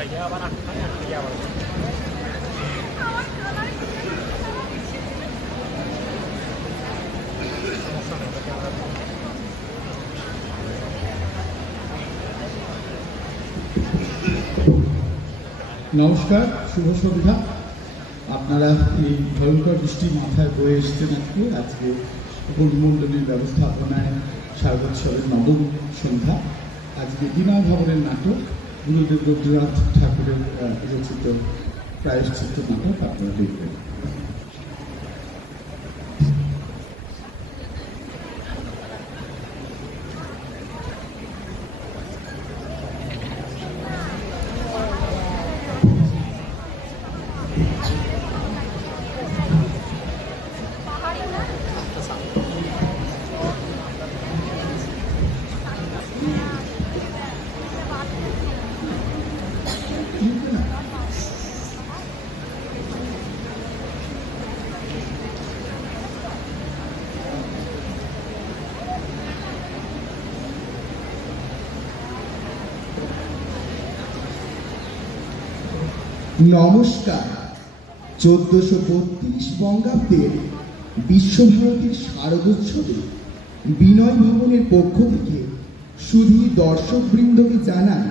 নমস্কার, শুভ সন্ধ্যা। আপনারা এই ভয়ঙ্কর বৃষ্টি মাথায় বয়ে এসছেন আজকে বনমণ্ডলীর ব্যবস্থাপনায় শারদোৎসবের নবম সন্ধ্যা। আজকে বিনয় ভবনের নাটক গুরুদেব রবীন্দ্রনাথ ঠাকুরের রচিত প্রায়শ্চিত্ত নাটক আপনারা দেখবেন। নমস্কার। 1432 বঙ্গাব্দের বিশ্বভারতীর শারদোৎসবে বিনয় ভবনের পক্ষ থেকে শুধু দর্শকবৃন্দকে জানান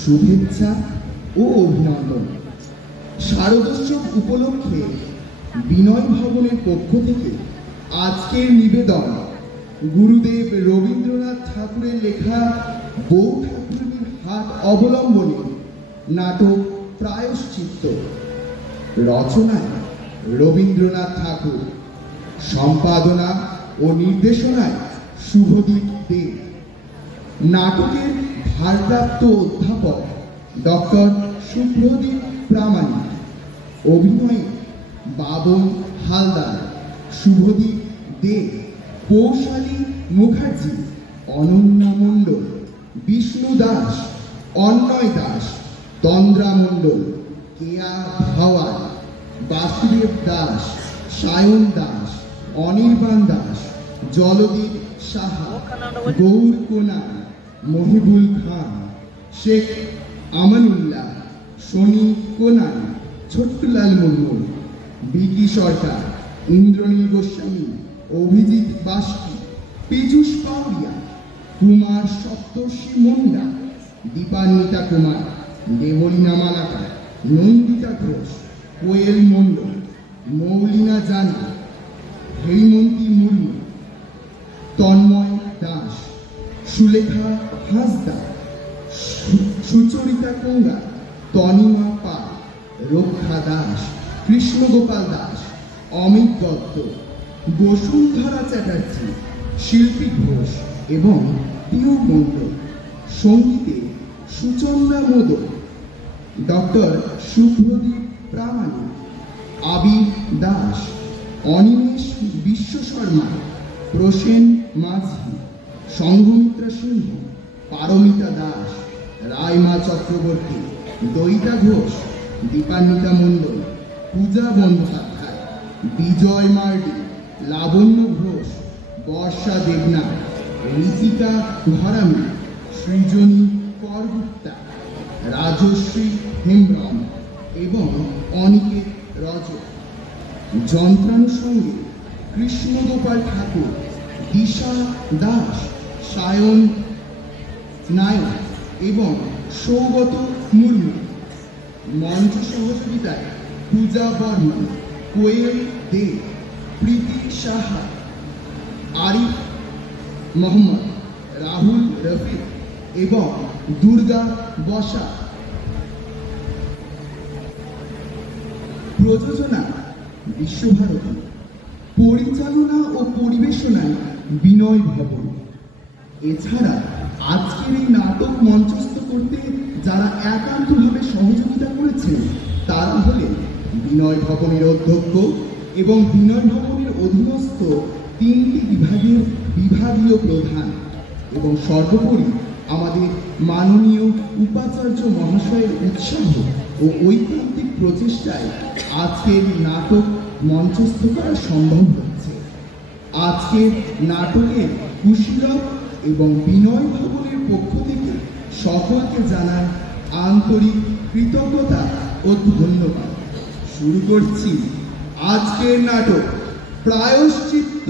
শুভেচ্ছা ও অভিনন্দন। শারদোৎসব উপলক্ষে বিনয় ভবনের পক্ষ থেকে আজকের নিবেদন গুরুদেব রবীন্দ্রনাথ ঠাকুরের লেখা বউ ঠাকুরনীর হাট অবলম্বনে নাটক প্রায়শ্চিত্ত। রচনায় রবীন্দ্রনাথ ঠাকুর, সম্পাদনা ও নির্দেশনায় শুভদীপ দেব। নাটকের ভারপ্রাপ্ত অধ্যাপক ডক্টর শুভদীপ প্রামাণিক। অভিনয়ে বাবন হালদার, শুভদীপ দেব, কৌশালী মুখার্জি, অনন্যা মণ্ডল, বিষ্ণু দাস, অন্নয় দাস, তন্দ্রা মণ্ডল, কেয়া ভাওয়াল, বাসুদেব দাস, সায়ন দাস, অনির্বাণ দাস, জলদীপ সাহা, গৌর কোনার, মহিবুল খান, শেখ আমানুল্লাহ, শনি কোনার, ছোট্টলাল মুর্মু, বিকি সরকার, ইন্দ্রনীল গোস্বামী, অভিজিৎ বাস্কি, পীযূষ পাউরিয়া, কুমার সপ্তর্ষি মুন্ডা, দীপান্বিতা কুমার, দেবলীনা মালাকার, নন্দিতা ঘোষ, কোয়েল মণ্ডল, মৌলিনা জানা, হেমন্তী মুর্মু, তন্ময় দাস, সুলেখা হাঁসদা, সুচরিতা কোঙ্গা, তনিমা পাল, রক্ষা দাস, কৃষ্ণগোপাল দাস, অমিত দত্ত, বসুন্ধরা চ্যাটার্জি, শিল্পী ঘোষ এবং প্রিয় মণ্ডল। সঙ্গীতে সুচন্দ্রা মোদক, ডক্টর শুভদীপ প্রামাণিক, আবির দাস, অনিমেষ বিশ্ব শর্মা, প্রসেন মাঝি, সংঘমিত্রা সিংহ, পারমিতা দাস, রায়মা চক্রবর্তী, দয়িতা ঘোষ, দীপান্বিতা মণ্ডল, পূজা বন্দ্যোপাধ্যায়, বিজয় মার্ডি, লাবণ্য ঘোষ, বর্ষা দেবনাথ, ঋতিকা ঘরামি, সৃজনী করগুপ্তা, রাজশ্রী হেমব্রম এবং অনিকেত রজক। যন্ত্রানুষঙ্গে কৃষ্ণগোপাল ঠাকুর, দিশা দাস, সায়ন নায়ক এবং সৌগত মুর্মু। মঞ্চ সহযোগিতায় পূজা বর্মন, কোয়েল দেব, প্রীতি সাহা, আরিফ মোহাম্মদ, রাহুল রফিক এবং দুর্গা বসা। প্রযোজনা বিশ্বভারতী, পরিচালনা ও পরিবেশনায় বিনয় ভবন। এছাড়া আজকের এই নাটক মঞ্চস্থ করতে যারা একান্তভাবে সহযোগিতা করেছেন তারা হলেন বিনয় ভবনের অধ্যক্ষ এবং বিনয় ভবনের অধীনস্থ 3টি বিভাগের বিভাগীয় প্রধান এবং সর্বোপরি আমাদের মাননীয় উপাচার্য মহাশয়ের উৎসাহ ও ঐকান্তিক প্রচেষ্টায় আজকের নাটক মঞ্চস্থ করা সম্ভব হচ্ছে। আজকের নাটকের কুশীলক এবং বিনয় ভবনের পক্ষ থেকে সকলকে জানাই আন্তরিক কৃতজ্ঞতা ও ধন্যবাদ। শুরু করছি আজকের নাটক প্রায়শ্চিত্ত।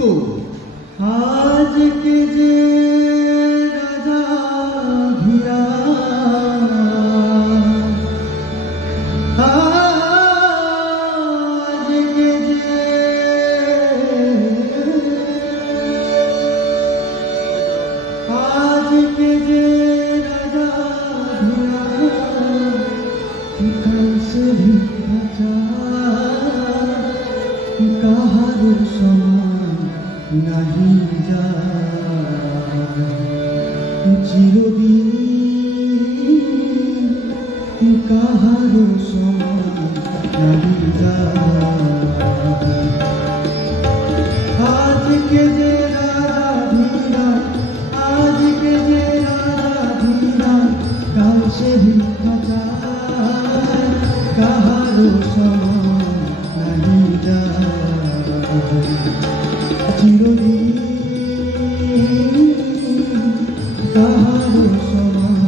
আজকে যে রাজা ধীরা আজকে যে রাজা ধীরা কাছে ভিক্ষা কাহারো সমান নাহি যা চিরদিন কাহারো সমান নাহি যা আজকে যে রাজা ধীরা আজকে যে রাজা ধীরা কাল সে ভিক্ষা চায় কাহারো সমান নাহি যা চিরদিন কাহারো সমান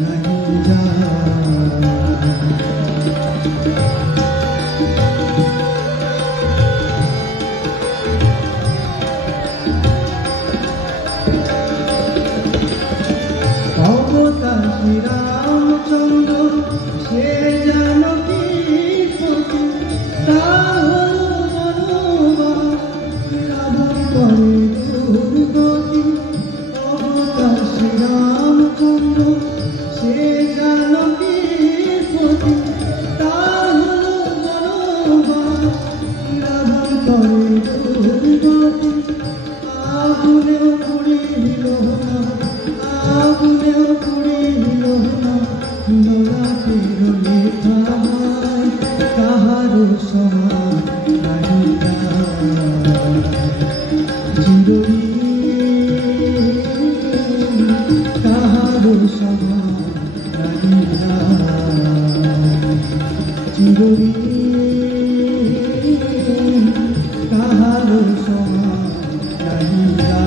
নাহি যা অবতার শ্রীরামচন্দ্র সে জানকী পতি তাহার বনবাস রাবণ করে দুর্গতি। অবতার শ্রীরামচন্দ্র সে জানকী পতি তাহার বনবাস রাবণ করে দুর্গতি। আগুনেও পুড়িল না আগুনেও পুড়িল না নরাতের লেখা কাহারো সমান নাহি যা চিরদিন কাহারো সমান নাহি যা চিরদিন কাহারো সমান নাহি যা।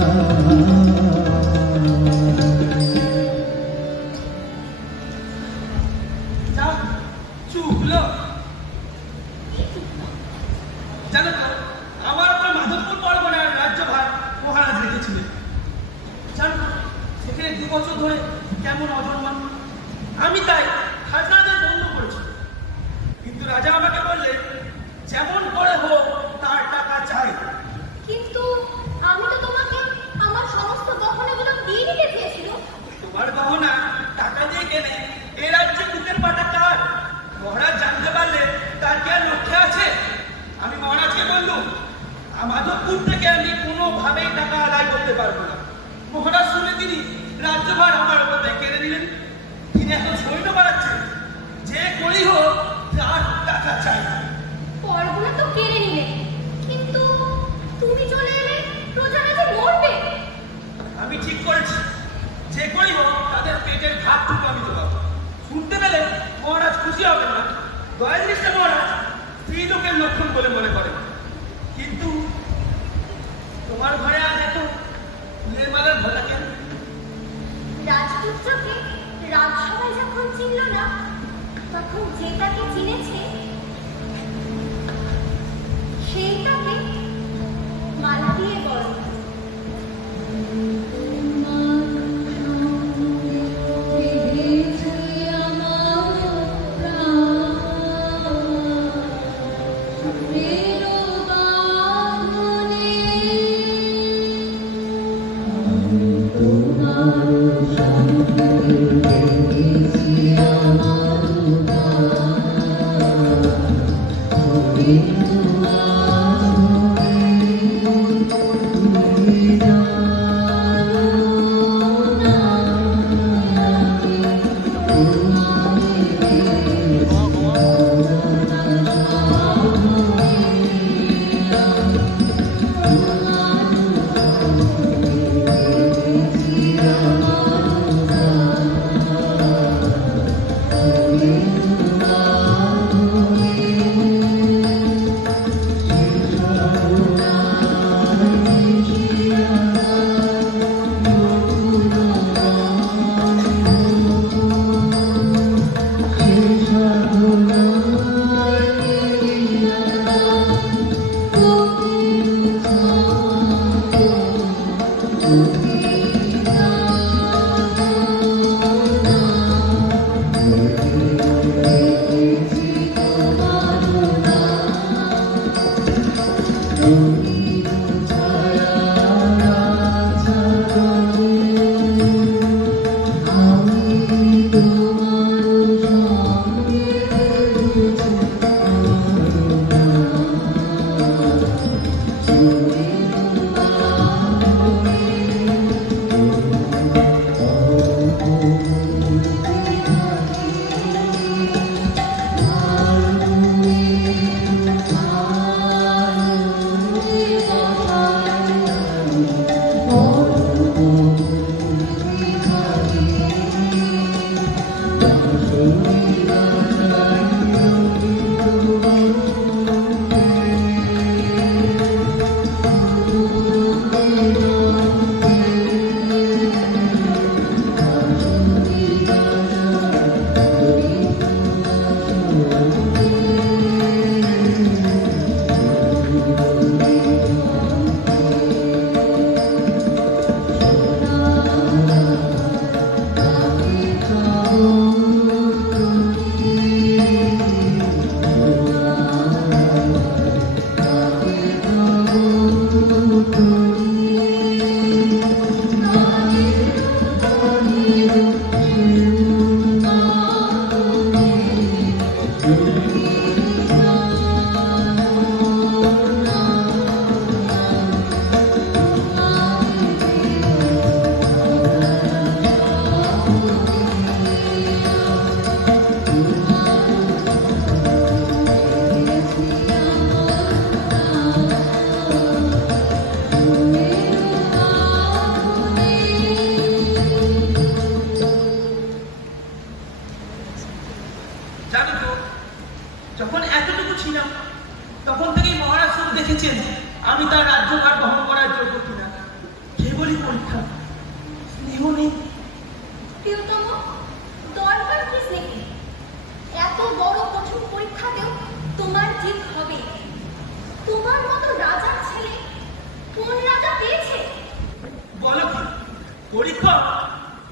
জানো তো আমার উপর মাধবপুর পরগনার রাজ্যভার মহারাজ রেখেছিলেন। জানো সেখানে 2 বছর ধরে কেমন অজন্মান আমি তাই খাজনাদের বন্ধ করেছি। কিন্তু রাজা আমাকে বললেন যেমন করে হোক তার টাকা চাই। কিন্তু আমি তো তোমাকে আমার সমস্ত গহনাগুলো দিয়ে দিতে চেয়েছিলাম। তোমার গহনা টাকা দিয়ে কেনে এ রাজ্যে বুকের পাটা কার? মহারাজ জানতে পারলে তার কি আর লক্ষ্যে আছে? আমি মহারাজকে বললুম মাধবপুর থেকে আমি কোনোভাবেই টাকা আদায় করতে পারবো না। মহারাজ শুনে তিনি রাজ্যভার আমার উপর কেড়ে নিলেন। তিনি এখন সৈন্য বাড়াচ্ছেন, যে করেই হোক তার টাকা চাই। পরগুলো তো কেড়ে নিলে, কিন্তু তুমি চলে এলে প্রজারা যে মরবে। আমি ঠিক করেছি যে করেই হোক তাদের পেটের ভাতটুকু আমি দেবো। শুনতে পেলে মহারাজ খুশি হবেন না। দয়া জিনিসটা মহারাজ স্ত্রী লোকের লক্ষণ বলে মনে করেন। কিন্তু তোমার ঘরে আজ এত ফুলের মালার ভোলা কেন? রাজপুত্রকে রাজসভায় যখন চিনল না, তখন যে তাকে চিনেছে সেই তাকে মালা দিয়ে বরণ করে। প্রিয়তম, দরকার কি স্নেহে? এত বড় কঠিন পরীক্ষাতেও তোমার জিত হবে। তোমার মতো রাজার ছেলে কোন রাজা পেয়েছে? বলো কি পরীক্ষা?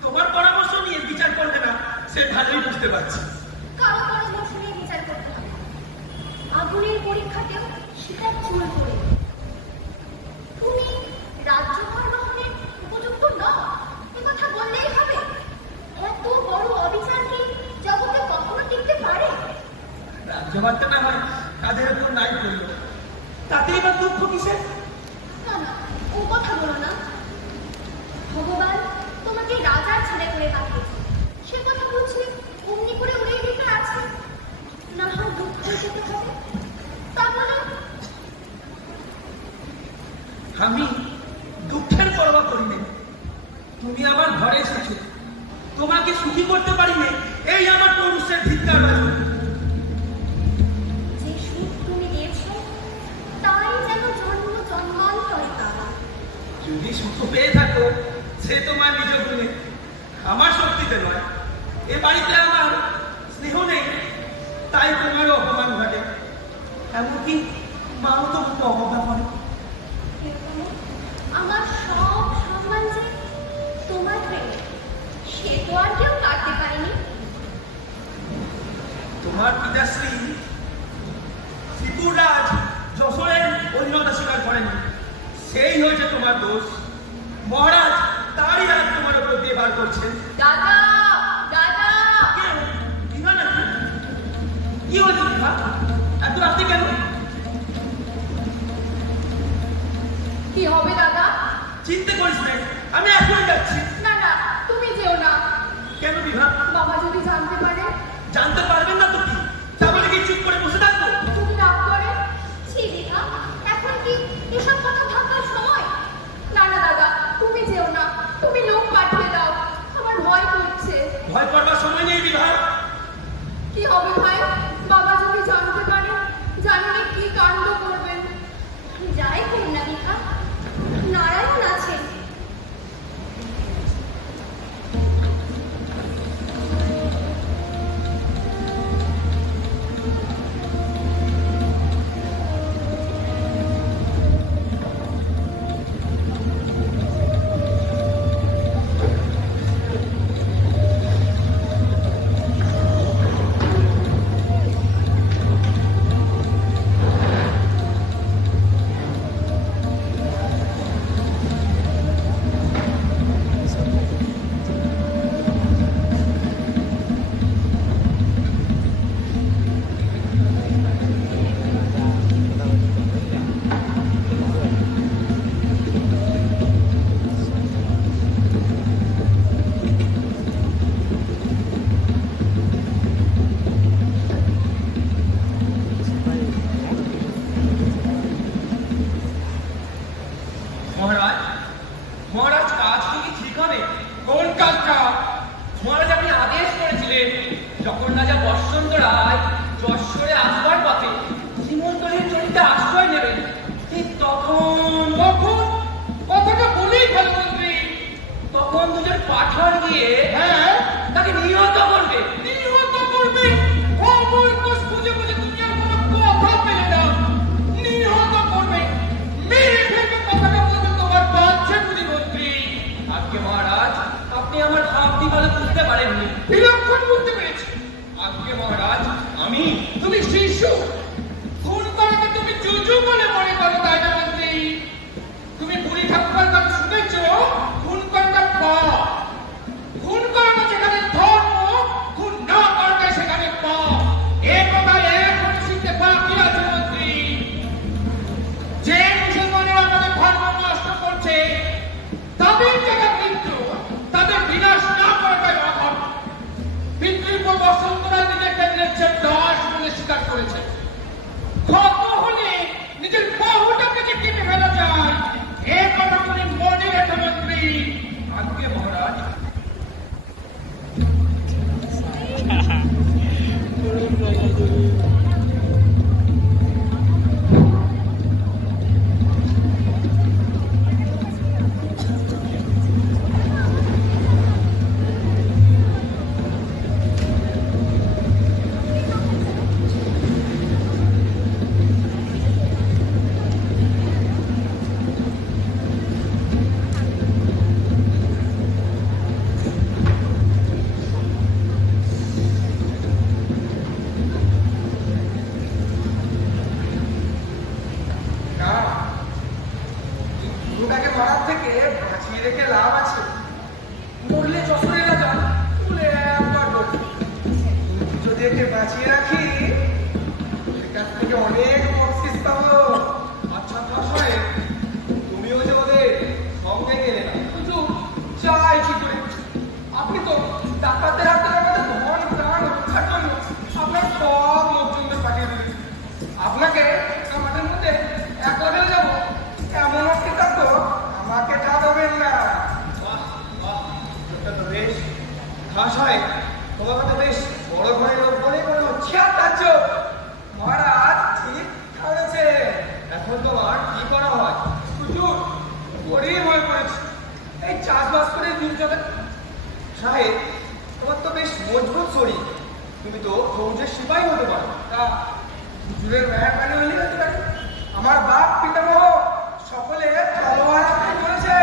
তোমার পরামর্শ নিয়ে বিচার করবে না সে ভালোই বুঝতে পারছি। কারো পরামর্শ নিয়ে বিচার করতে হবে। আগুনের পরীক্ষাতেও শিকার চুল করে। তুমি রাজ্যভার গ্রহণের উপযুক্ত নও, এ কথা বললেই হবে। এত বড় অবিচার কি জগতে কখনো টিকতে পারে? রাজ্যভারটা না হয় কাদের উপর নাই করলো, তাতেই বা দুঃখ কিসের? না না, ও কথা বলো না। ভগবান তোমাকে রাজার ছেলে করে পাঠিয়েছে, সে কথা বুঝলে অমনি করে উড়িয়ে দিতে আছে। না হয় দুঃখ যেতে হবে। তা বলে আমি দুঃখের পরোয়া করি না। তুমি আমার ঘরে এসেছো, তোমাকে সুখী করতে পারি না, এই আমার পৌরুষের ধিক্কার বাজবে। যে সুখ তুমি দিয়েছো তাই যেন জন্ম জন্মান্তরে তারা। যদি সুখ পেয়ে থাকো সে তোমার নিজ গুণে, আমার শক্তিতে নয়। এ বাড়িতে আমার স্নেহ নেই, তাই তোমারও অপমান ঘটে। এমনকি মাও তোমাকে অবজ্ঞা করে। আমার সব সম্মান যে তোমার প্রেমে, সে তো আর কেউ কাটতে পারেনি। তোমার পিতাশ্রী ত্রিপুরাজ যশোরের অধীনতা স্বীকার করেনি, সেই হয়েছে তোমার দোষ। মহারাজ তারই রাজ তোমার উপর দিয়ে বার করছেন। দাদা দাদা, বিভা নাকি? কি হয়েছে বিভা? এত রাত্রি কেন? কি হবে দাদা? চিন্তা করিস না, আমি এখনই যাচ্ছি। না না, তুমি যেও না। কেন বিভা? বাবা যদি জানতে পারে? জানতে পারবেন না তো কি? তাহলে কি চুপ করে বসে থাকবো? যদি রাগ করে? ছি দিঘা, এখন কি এসব কথা ভাববার সময়? না না দাদা, তুমি যেও না, তুমি লোক পাঠিয়ে দাও, আমার ভয় করছে। ভয় করবার সময় নেই বিভা। কি হবে ভাই? বাবা যদি জানতে পারে, জানলে কি কাণ্ড করবেন? যাই করুন না দিঘা, নারায়ণ আছেন। তাদের বিনাশ না করাটাই অভাব। পিতৃব্য বেশ খাস হয়, তোমাকে তো বেশ বড় ঘরের লোক বলেই মনে হচ্ছে। মহারাজ ঠিক ধরেছে। এখন তোমার কি করা হয়? হুজুর, বড়ই ভয় করেছে এই চাষবাস করে দিন চলে। সাহেব, তোমার তো বেশ মজবুত শরীর, তুমি তো ফৌজের সিপাহী হতে পারো। তা হুজুরের মেহরবানি হলে হতে পারে। আমার বাপ পিতামহ সকলে তলোয়ার হাতে করেছে।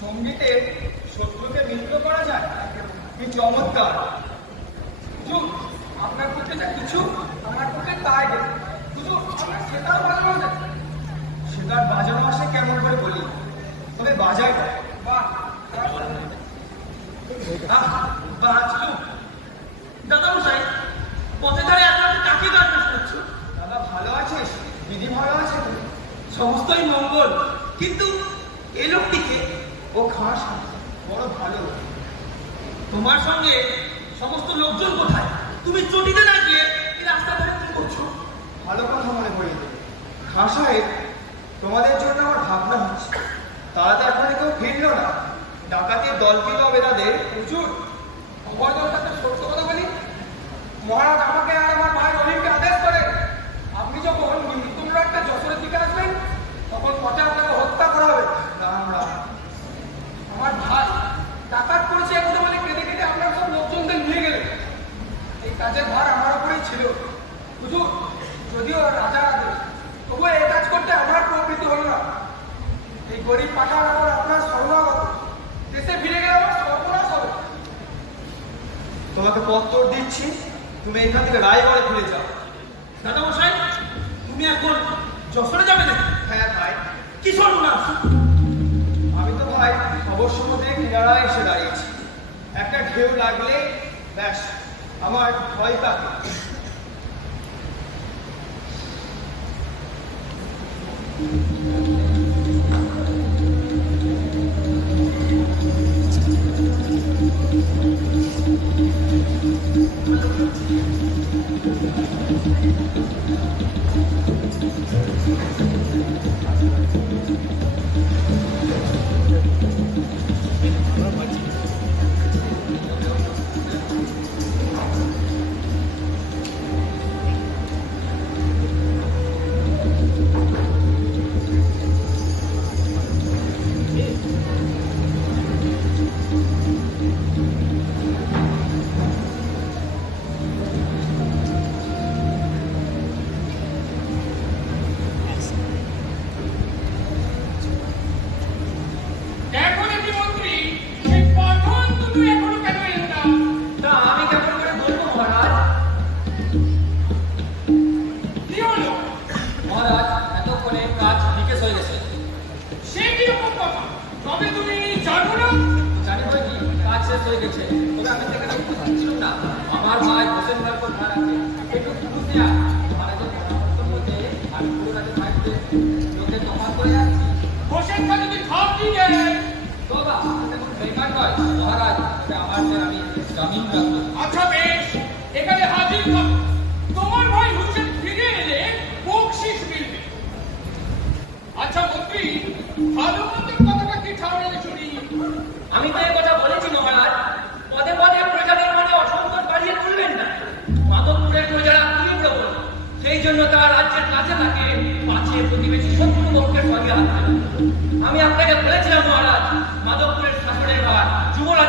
সঙ্গীতে শত্রুকে মিত্র করা যায়, কি চমৎকার! আপনার পক্ষে যা কিছু, আমার পক্ষে তাই গেছে। আপনার সেতার বাজানো যায়? সেতার বাজানো আসে কেমন করে বলি, তবে বাজাই না। দাদা মশাই, পথে ধারে আপনাকে কাকে গাছ করছো? দাদা ভালো আছিস? দিদি ভালো আছে? সমস্তই মঙ্গল, কিন্তু এ লোকটিকে ও খাস বড় ভালো। তোমার সঙ্গে সমস্ত লোকজন কোথায়? তুমি চটিতে না গিয়ে এই রাস্তা ধরে কি করছো? ভালো কথা মনে করি খাঁ সাহেব, তোমাদের জন্য আমার ভাবনা হচ্ছে। তারা তো এখন কেউ ফিরল না, ডাকাতির দল কিলো বেদাদের প্রচুর। আমার দলটাকে সত্য কথা বলি, মহারাজ আমাকে আর আমার ভাই রহিমকে আদেশ করে আপনি যখন মৃত্যুরাটটা যশোরের দিকে আসবেন তখন পথে আপনাকে হত্যা করা হবে। আমার ভাই ডাকাত করেছে একদম বলে কেঁদে কেটে আপনার সব লোকজনদের নিয়ে গেলেন। এই কাজের ভার আমার উপরেই ছিল। হুজুর, যদিও রাজা আদেশ, তবুও এই কাজ করতে আমার প্রবৃত্তি হলো না। এই গরিব পাঠার আমার আপনার শরণাগত, দেশে ফিরে গেলে আমার সর্বনাশ হবে। তোমাকে পত্তর দিচ্ছি, তুমি এখান থেকে রায়গড়ে ফিরে যাও। দাদা মশাই, তুমি এখন যশোরে যাবে না? হ্যাঁ ভাই। কি সর্বনাশ? আমি তো ভাই অবশ্য মধ্যে কিনারায় এসে দাঁড়িয়েছি। একটা ঢেউ লাগলে ব্যাস আমার ভয় থাকে। আচ্ছা বেশ, এখানে হাজির থাকো। তোমার ভাই হোসেন ফিরে এলে বকশিশ মিলবে। আচ্ছা মন্ত্রী, ভালো মন্দের কথাটা কি ঠাউরালে শুনি? আমি তো এই কথা বলেছি মহারাজ, পদে পদে প্রজাদের মনে অসন্তোষ বাড়িয়ে তুলবেন না। মাধবপুরের প্রজারা খুবই প্রবল, সেই জন্য তারা রাজ্যের কাছে থাকে পাছে প্রতিবেশী শত্রু পক্ষের সঙ্গে হাত। আমি আপনাকে বলেছিলাম মহারাজ, মাধবপুরের শাসনের ভার যুবরাজ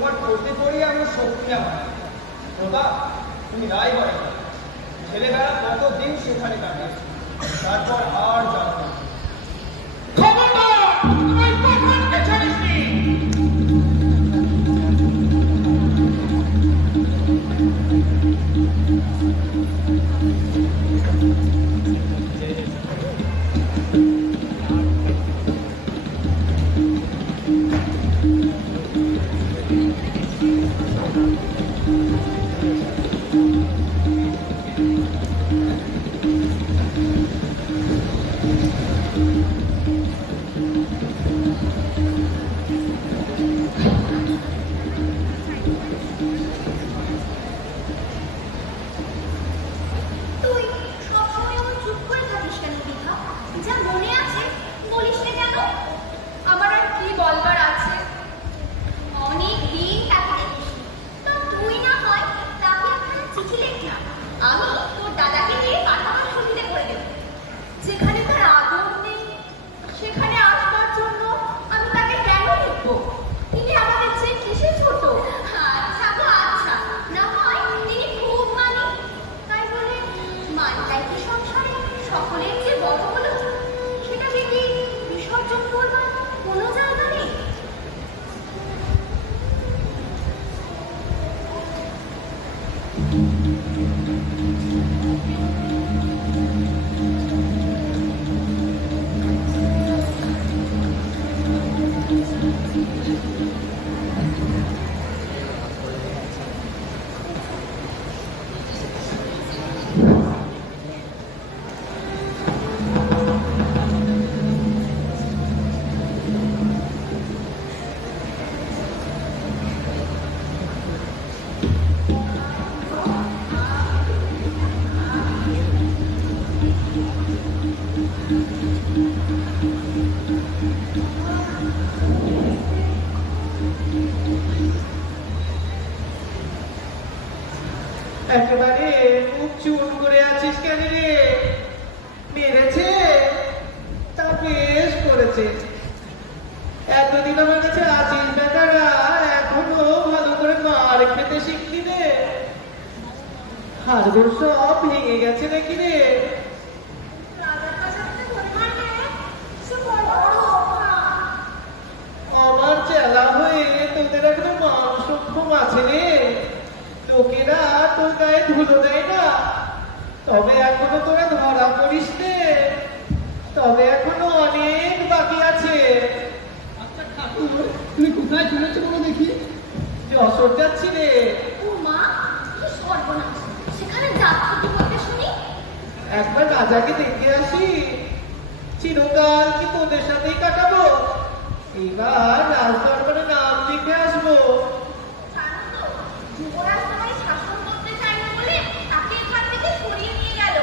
তোমার করতে করি আমার শক্তি আমার ওটা তুমি রায় বলে ছেলেবেলা কতদিন সেখানে কাটিয়েছ তারপর আর জানো না খবরদার তোমার পাঠানকে ছাড়িসনি তুই সবসময় আমার চুপ করে থাকিস কেন দীঘা? যা মনে আছে বলিস না কেন? আমার আর কি বলবার আছে? অনেক দিন তাকে দেখিস তো তুই না হয় তাকে একখানা চিঠি লেখ না। আমি তোর দাদাকে দিয়ে পাঠানোর সুবিধে করে দেব। যেখানে তার আদর নেই সেখানে আসবার জন্য আমি তাকে কেন লিখবো? তিনি আমাদের চেয়ে কিসে ছোট? আচ্ছা গো আচ্ছা, না হয় তিনি খুব মানি তাই বলে মানটাই কি সংসারে সকলের যে বড় হলো সেটাকে কি বিসর্জন করবার কোনো জায়গা নেই? একেবারে মুখ চুন করে আছিস কেন রে? মেরেছে তা বেশ করেছে। এতদিন আমার কাছে আছিস বেটারা, এখনো ভালো করে মার খেতে শিখলি রে? হাড়গোড় সব ভেঙে গেছে নাকি রে? আমার চেলা হয়ে তোদের এখনো মাংস ক্ষম আছে রে? লোকেরা তোর গায়ে ধুলো দেয় না, তবে এখনো তোরা ধরা পড়িস নে। তবে এখনো অনেক বাকি আছে। আচ্ছা ঠাকুর, তুমি কোথায় চলেছো বলো দেখি? যশোর যাচ্ছি রে। ও মা, কি সর্বনাশ! সেখানে যাচ্ছি কি বলতে শুনি? একবার রাজাকে দেখে আসি, চিরকাল কি তোদের সাথেই কাটাবো? এইবার রাজদরবারে নাম লিখে আসবো। জানো তো, যুবরাজ তোমায় শাসন করতে চায় না বলে তাকে এখান থেকে সরিয়ে নিয়ে গেল।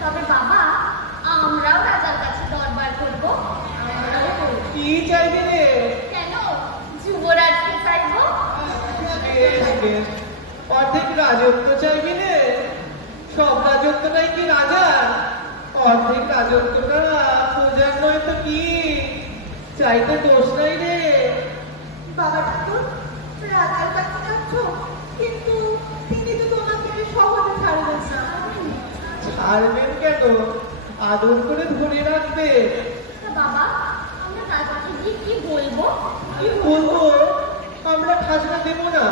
তবে বাবা, আমরাও রাজার কাছে দরবার করবো। আমরাও করবো। কি চাইবি রে? কেন যুবরাজকে চাইবো? বেশ বেশ, অর্ধেক রাজত্ব চাইবি রে? সব রাজত্ব নাই কি রাজার? অর্ধেক রাজত্বটা প্রজার নয় তো কি? চাইতে দোষ নাই রে। বাবা ঠাকুর, রাজার কাছে যাচ্ছ, কিন্তু তিনি তো তোমাকে সহজে ছাড়বেন না। ছাড়বেন কেন? আদর করে ধরে রাখবে। তা বাবা, আমরা তার কাছে গিয়ে কি বলবো? কি বলবো? আমরা খাজনা দেবো না।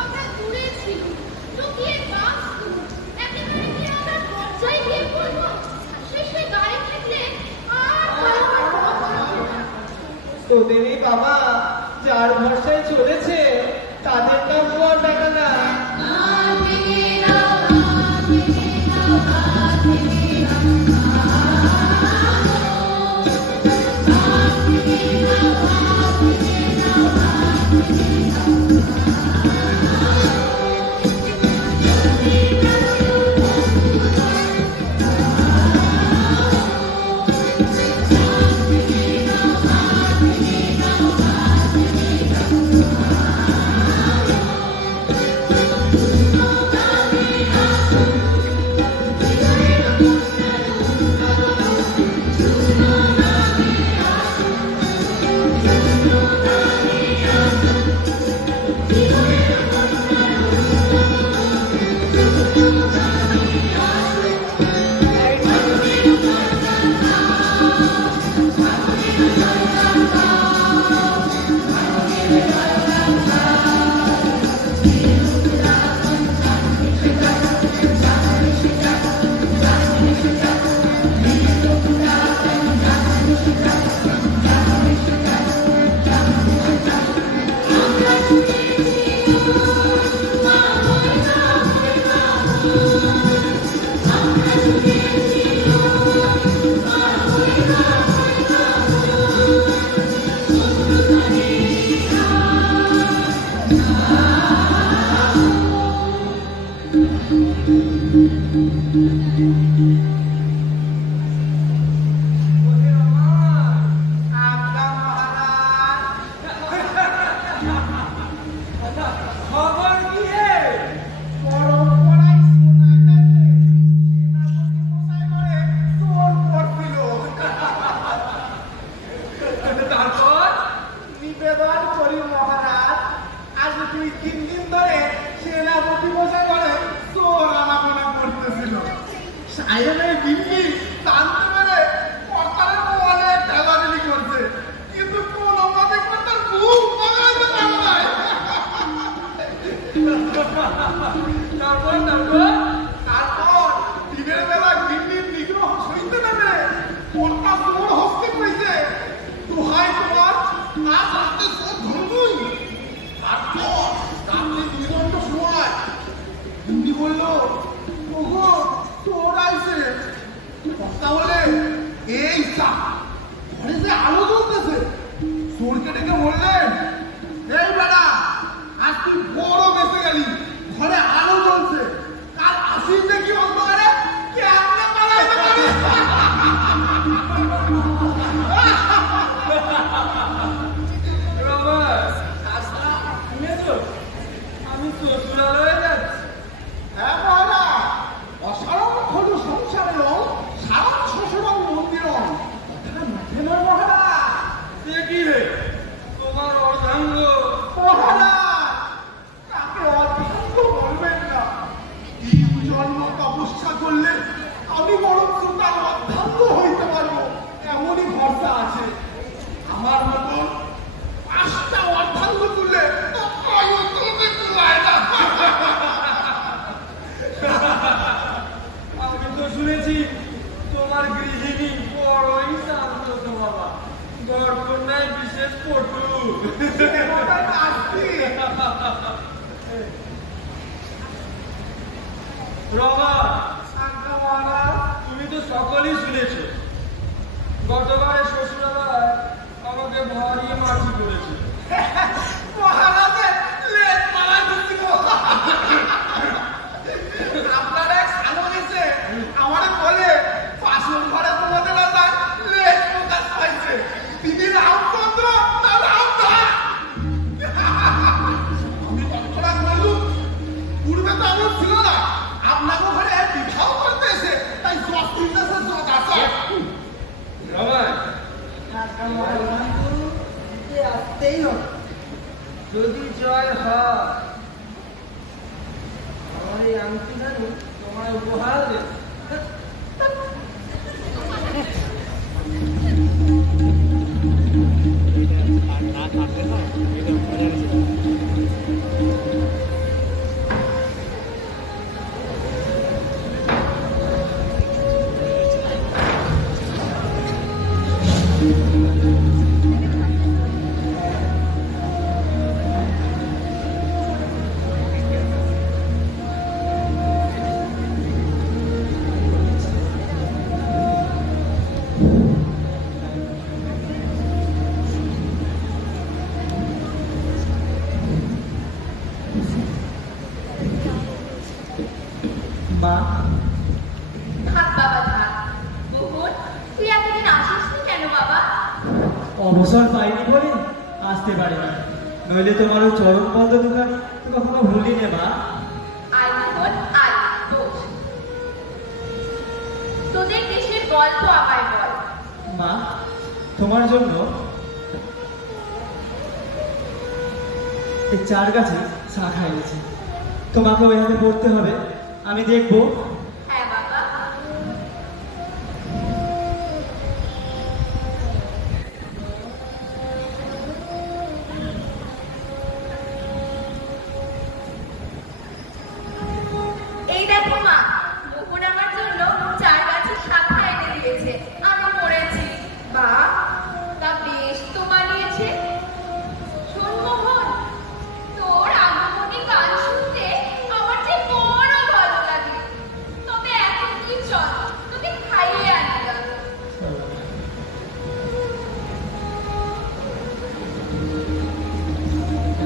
আমরা দূরে ছিলি, লুকিয়ে বাঁচতু। একেবারে কি আমরা দরজায় গিয়ে বলবো? শেষে গাড়ি থাকলে আর তোদেরই বাবা যার ভরসায় চলেছে, তাদের নাম আর ডাকা না। মাস রাতে সব ধরবই। তারপর রাত্রি 2 ঘন্টা সময় হিন্দি বললো, ওগো তোর আইসে কথা বলে এই ঘরে যে আলো জ্বলতেছে। চোরকে ডেকে বললেন, এই বেটা আজ তুই বড় বেঁচে গেলি, ঘরে আলো জ্বলছে, কাল আসিস দেখি অন্ধকারে কে আপনি পালাইতে পারিস। আমি শ্বশুরালয়ে যাচ্ছি। হ্যাঁ মহারাজ, অসারম হল সংসারের সারম শ্বশুরম মন্দিরম। মহারাজ সে কি রে তোমার অর্ধাঙ্গ? মহারাজ তাকে অর্ধাঙ্গ বলবেন না। 3 জন্ম তপস্যা করলে আমি বরং তার অর্ধাঙ্গ হইতে পারবো, এমনই ভরসা আছে। আমার মতন 5টা অর্ধাঙ্গ তুললে আমি তো শুনেছি তোমার গৃহিণী বড়ই শান্ত বাবা, গড়কন্যায় বিশেষ পটু। রমা, তুমি তো সকলেই শুনেছ গতবারে শ্বশুরালয় আমাকে ভারী মাটি করেছে। আপনার এক সালো গেছে আমারে বলে পাশের ঘরে তোমাদের লেজ প্রকাশ পাইছে। তিনি রামচন্দ্র না রামদাস। আমি তৎক্ষণা বললুম, পূর্বে তো এমন ছিল না, আপনাকে ঘরে বিবাহ করতে এসে তাই জজ দিতেছে জজ আসা। রমায় আসতেই হবে, যদি জয় হয় আমার এই আংটি জানি তোমার উপহার দেব। মা, থাক বাবা থাক। বহুন, তুই এতদিন আসিসনি কেন বাবা? অবসর পাইনি বলে আসতে পারিনি, নইলে তোমার ওই চরম বন্ধ দোকান তো কখনো ভুলি নে মা। আয় বহুন, আয় বস। তোদের দেশের গল্প আমায় বল। মা, তোমার জন্য এই 4 গাছে শাখা এনেছি, তোমাকে ওই হাতে পড়তে হবে, আমি দেখবো। হ্যাঁ বাবা। এই দেখো মা, মোহন আমার জন্য 4 গাছের শাখা এনে দিয়েছে, আমি পড়েছি। বা, তা বেশ তো মানিয়েছে। শোন মোহন, তোর আগমনী গান শুনতে আমার যে বড় ভালো লাগে। তবে এখন তুই চল, তোকে খাইয়ে আনি গা।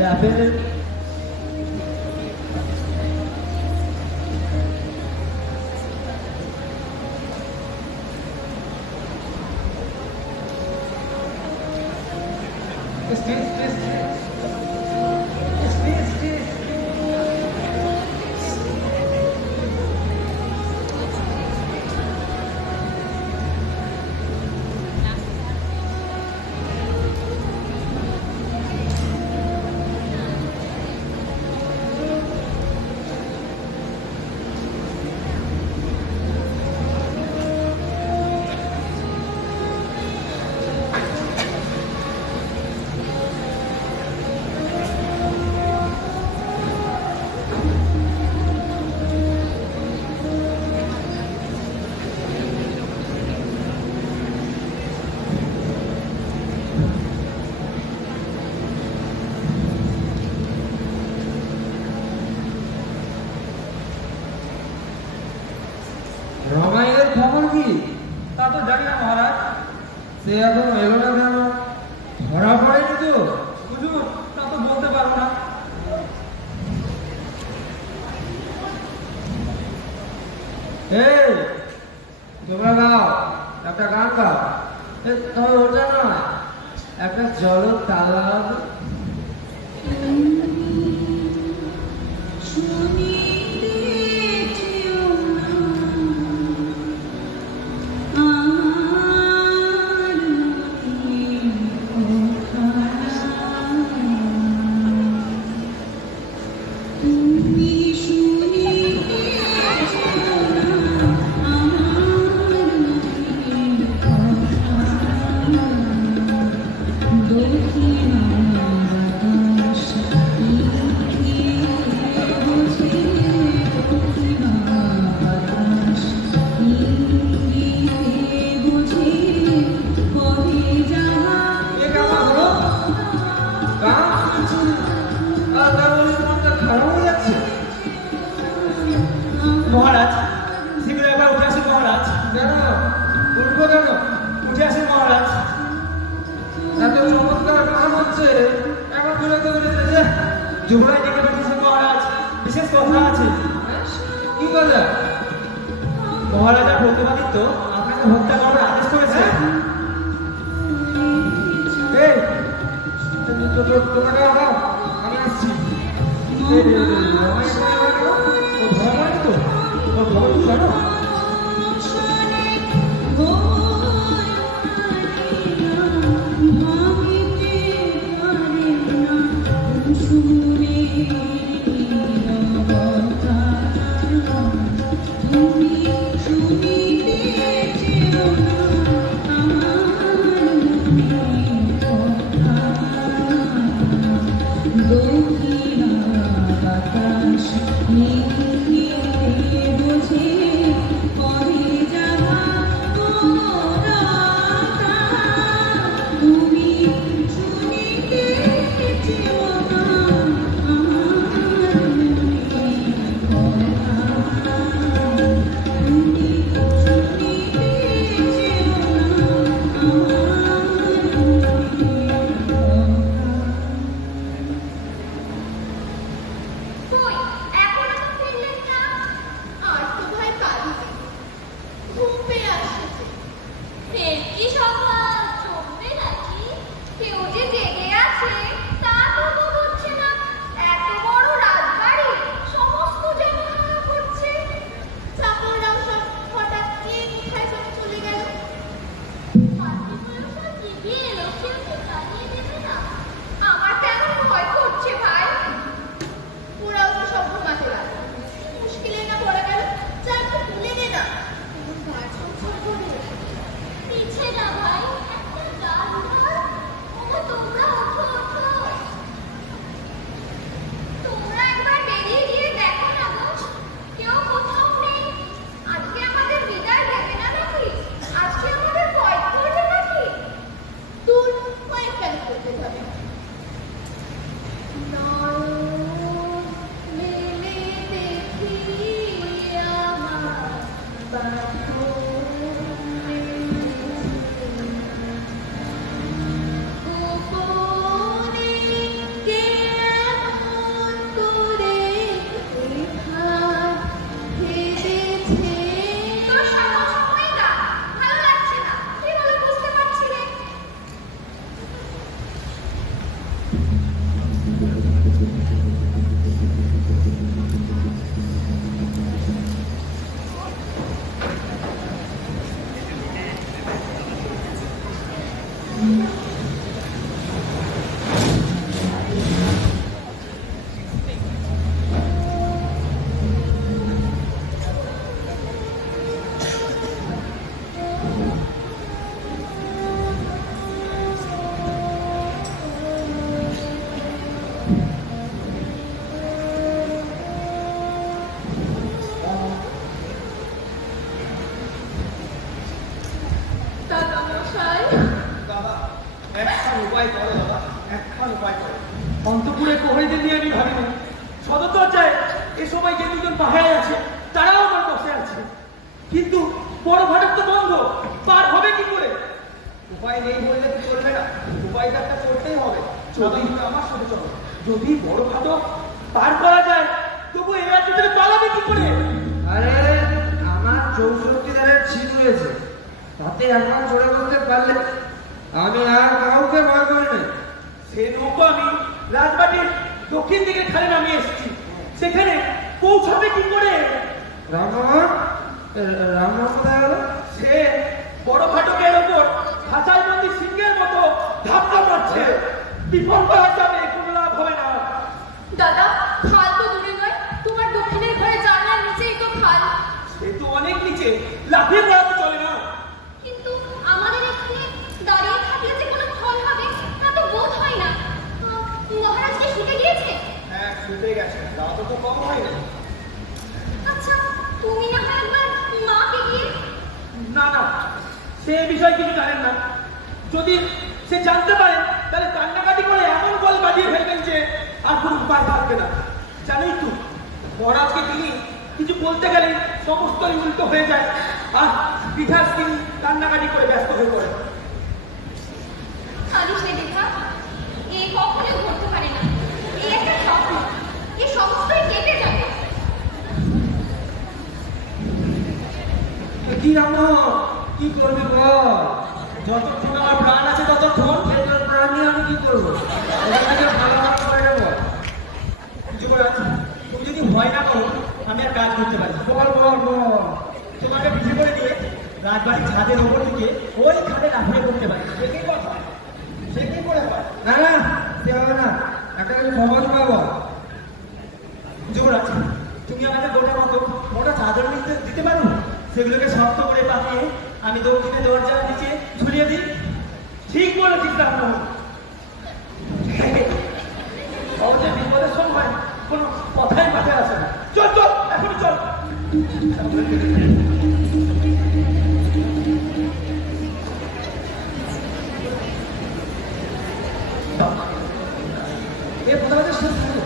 র্যাপের এখনো এলো না কেন? ধরা পড়েনি তো? হুজুর, তা তো বলতে পারো না। এই তোমরা গাও, একটা গান গাও। তবে ওটা নয়, একটা জল তালাব। মহারাজ, শীঘ্র একবার উঠে আসেন মহারাজ। কেন উঠবো কেন? উঠে আসেন মহারাজ। এত চমৎকার গান হচ্ছে, এখন বিরক্ত করে দিয়েছে। যুবরাজ ডেকে পাঠিয়েছেন মহারাজ, বিশেষ কথা আছে। কি কথা? মহারাজা প্রতিবাদিত্য আপনাকে হত্যা করার আদেশ করেছে। এই তোমাকে দাও, আমি আসছি। জানো অন্তপুরে প্রহরীদের নিয়ে আমি ভাবিনি, সদর দরজায় এ সময় যে দুজন পাহাড়ে আছে তারাও আমার বসে আছে, কিন্তু বড় ফাটক তো বন্ধ, পার হবে কি করে? উপায় নেই বললে তো চলবে না, উপায়টা একটা করতেই হবে। যদি আমার সাথে চলো, যদি বড় খাটো পার করা যায় তবু এ রাজ্য থেকে পালাবে কি করে? আরে আমার 64 ধারের ছিপ রয়েছে, তাতে একবার চড়ে করতে পারলে আমি আর কাউকে ভয় করি না। সে নৌকো আমি রাজবাটির দক্ষিণ দিকে খালে নামিয়ে এসেছি, সেখানে পৌঁছাবে কি করে? রামমোহন কোথায় গেল? সে বড় ফাটকের ওপর খাঁচায় বন্দি সিংহের মতো ধাক্কা মারছে। বিপদ হয়ে যাবে, কোনো লাভ হবে না। দাদা, খাল তো দূরে নয়, তোমার দক্ষিণের ঘরে জানলার নিচেই তো খাল। সে তো অনেক নিচে, লাফিয়ে পড়া তো চলে না। কিন্তু আমাদের এখানে দাঁড়িয়ে থাকলে যে কোনো ফল হবে তা তো বোধ হয় না। মহারাজ কি শুতে গিয়েছে? হ্যাঁ, শুতে গেছে, রাত তো কম হয় না। আচ্ছা, তুমি না হয় একবার মাকে গিয়ে। না না, সে বিষয় কিছু জানেন না। যদি সে জানতে পারে তাহলে কান্নাকাটি করে এমন বল বাজিয়ে ফেলবেন যে আর কোনো উপায় থাকবে না। জানেই তো, মহারাজকে তিনি কিছু বলতে গেলে সমস্তই উল্টো হয়ে যায়, আর পিঠার তিনি কান্নাকাটি করে ব্যস্ত হয়ে পড়ে। আলিস রে দেখা, এ কখনো ঘটতে পারে না। এই একটা স্বপ্ন, এই সমস্তই কেটে যাবে। কি রামমোহন, কি করবি বল? যতক্ষণ আমার প্রাণ আছে ততক্ষণ তোর প্রাণ নিয়ে আমি কি করবো? ওখান থেকে ভালো করে নেবো। যুবরাজ, তুমি যদি ভয় না করো আমি আর কাজ করতে পারি। বল বল বল। তোমাকে পিছিয়ে করে দিয়ে রাজবাড়ির ছাদের ওপর থেকে ওই খাটে লাফিয়ে করতে পারি। সে কি কথা, সে কি করে হয়? না না, সে হবে না, একটা কিছু সহজ পাবো। যুবরাজ, তুমি আমাকে মোটা চাদর দিতে পারো? সেগুলোকে শক্ত করে পাকিয়ে আমি দক্ষিণে দরজার নিচে ঝুলিয়ে দিই। ঠিক বলেছিস রামমোহন। সহজে বিপদের সময় কোনো কথাই মাথায় আসে না। চল চল, এখনই চল। এ প্রথমে শেষ হলো।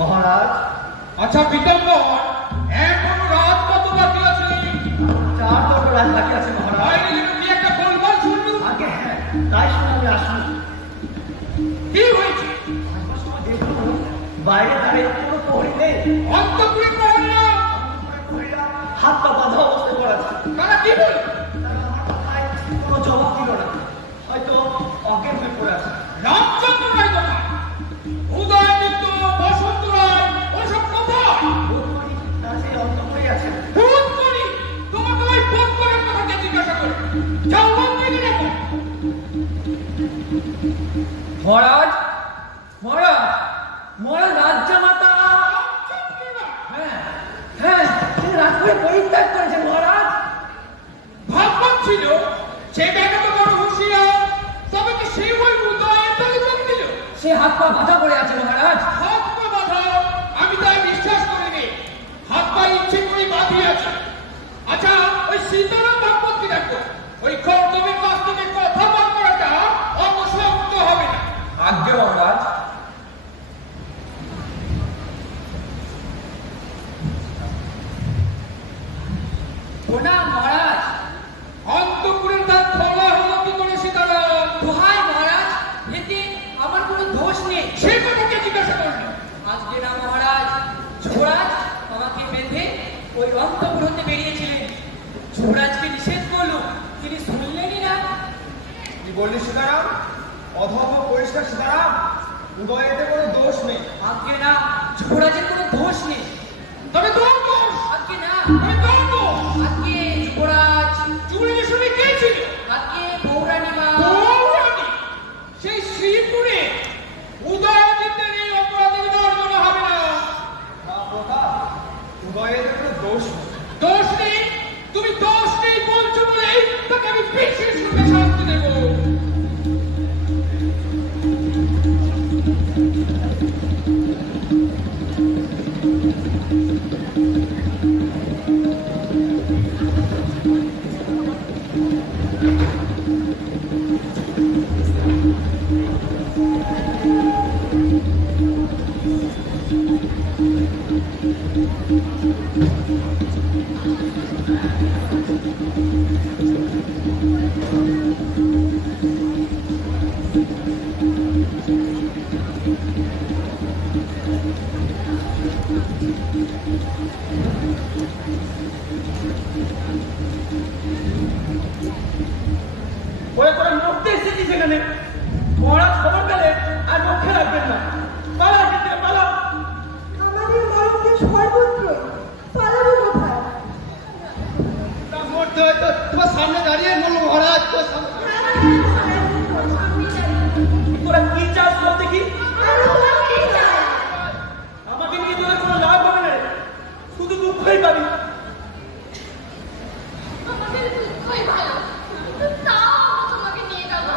মহারাজ, আচ্ছা পিতাম্বর, এখনো রাত কত বাকি আছে? 4 বছর রাত বাকি আছে মহারাজ। বাইরে যেন কি একটা গোলমাল শুনলু? আগে হ্যাঁ, তাই শুনে আমি আসলাম। কি হয়েছে? দেখুন, বাইরে দাঁড়িয়ে কোনো প্রহরী নেই। অন্তঃপুরে প্রহরীরা প্রহরীরা হাত পা বাঁধা অবস্থায় পড়ে আছে। তারা কি বলে? তারা আমার কথায় কোনো জবাব দিল না, হয়তো অজ্ঞান হয়ে পড়ে আছে। রামচন্দ্র রায় কোথায়? উদয়মিত্র, বসন্ত রায়, ওসব কোথায়? বোধ করি তারা সেই অন্তঃপুরেই আছে। বোধ করি তোমাকে ওই বোধ করার কথাকে জিজ্ঞাসা করি। যাও মন্ত্রীকে দেখো। মহারাজ, মহারাজ, মহারাজ রাজ্যমাতা। হ্যাঁ হ্যাঁ, তিনি রাজপুরে পরিত্যাগ করেছেন মহারাজ। ভাববার ছিল সে বেটা তো বড় হুঁশিয়ার, তবে কি সে ওই উদয়ের দলে যোগ দিল? সে হাত পা বাঁধা পড়ে আছে মহারাজ। হাত পা বাঁধা? আমি তাই বিশ্বাস করিনি। হাত পা ইচ্ছে করে বাঁধিয়েছে। আচ্ছা, ওই সীতারাম ভাগবতকে দেখো, ওই কর্তব্যের কাছ থেকে কথা বার করাটা অত শক্ত হবে না। আজ্ঞে মহারাজ। প্রণাম মহারাজ। অন্তঃপুরের দ্বার খোলা হলো কি করে সীতারাম? দোহাই মহারাজ, এতে আমার কোনো দোষ নেই। সে তোমাকে জিজ্ঞাসা করলো? আজকে না মহারাজ, যুবরাজ আমাকে বেঁধে ওই অন্তঃপুর হতে বেরিয়েছিলেন। যুবরাজকে নিষেধ করলো, তিনি শুনলেনই না। কি বললি সীতারাম? অধম পরিষ্কার সীতারাম, উদয়েতে কোনো দোষ নেই। আজকে না, যুবরাজের কোনো দোষ নেই। তবে তোর দোষ। আজকে না, তবে তোর দোষ। আজকে যুবরাজ, চুরির সঙ্গে কে ছিল? আজকে পৌরাণিমা। পৌরাণী? সেই শ্রীপুরে ওরা তোরা মরতে এসেছি সেখানে মহারাজ খবর পেলে আর রক্ষে রাখবেন না। পালা কিন্তু পালা। আমাদের মরণকে সর্বত্র পালাবো কোথায়? মরতে হয়তো তোমার সামনে দাঁড়িয়ে বলবো মহারাজ তোর সামনে। তোরা কি চাস বলতে কি? আমাকে নিয়ে তোদের কোনো লাভ হবে না রে, শুধু দুঃখই পাবি। আমাদের দুঃখই ভালো, তাও তোমাকে নিয়ে যাবো।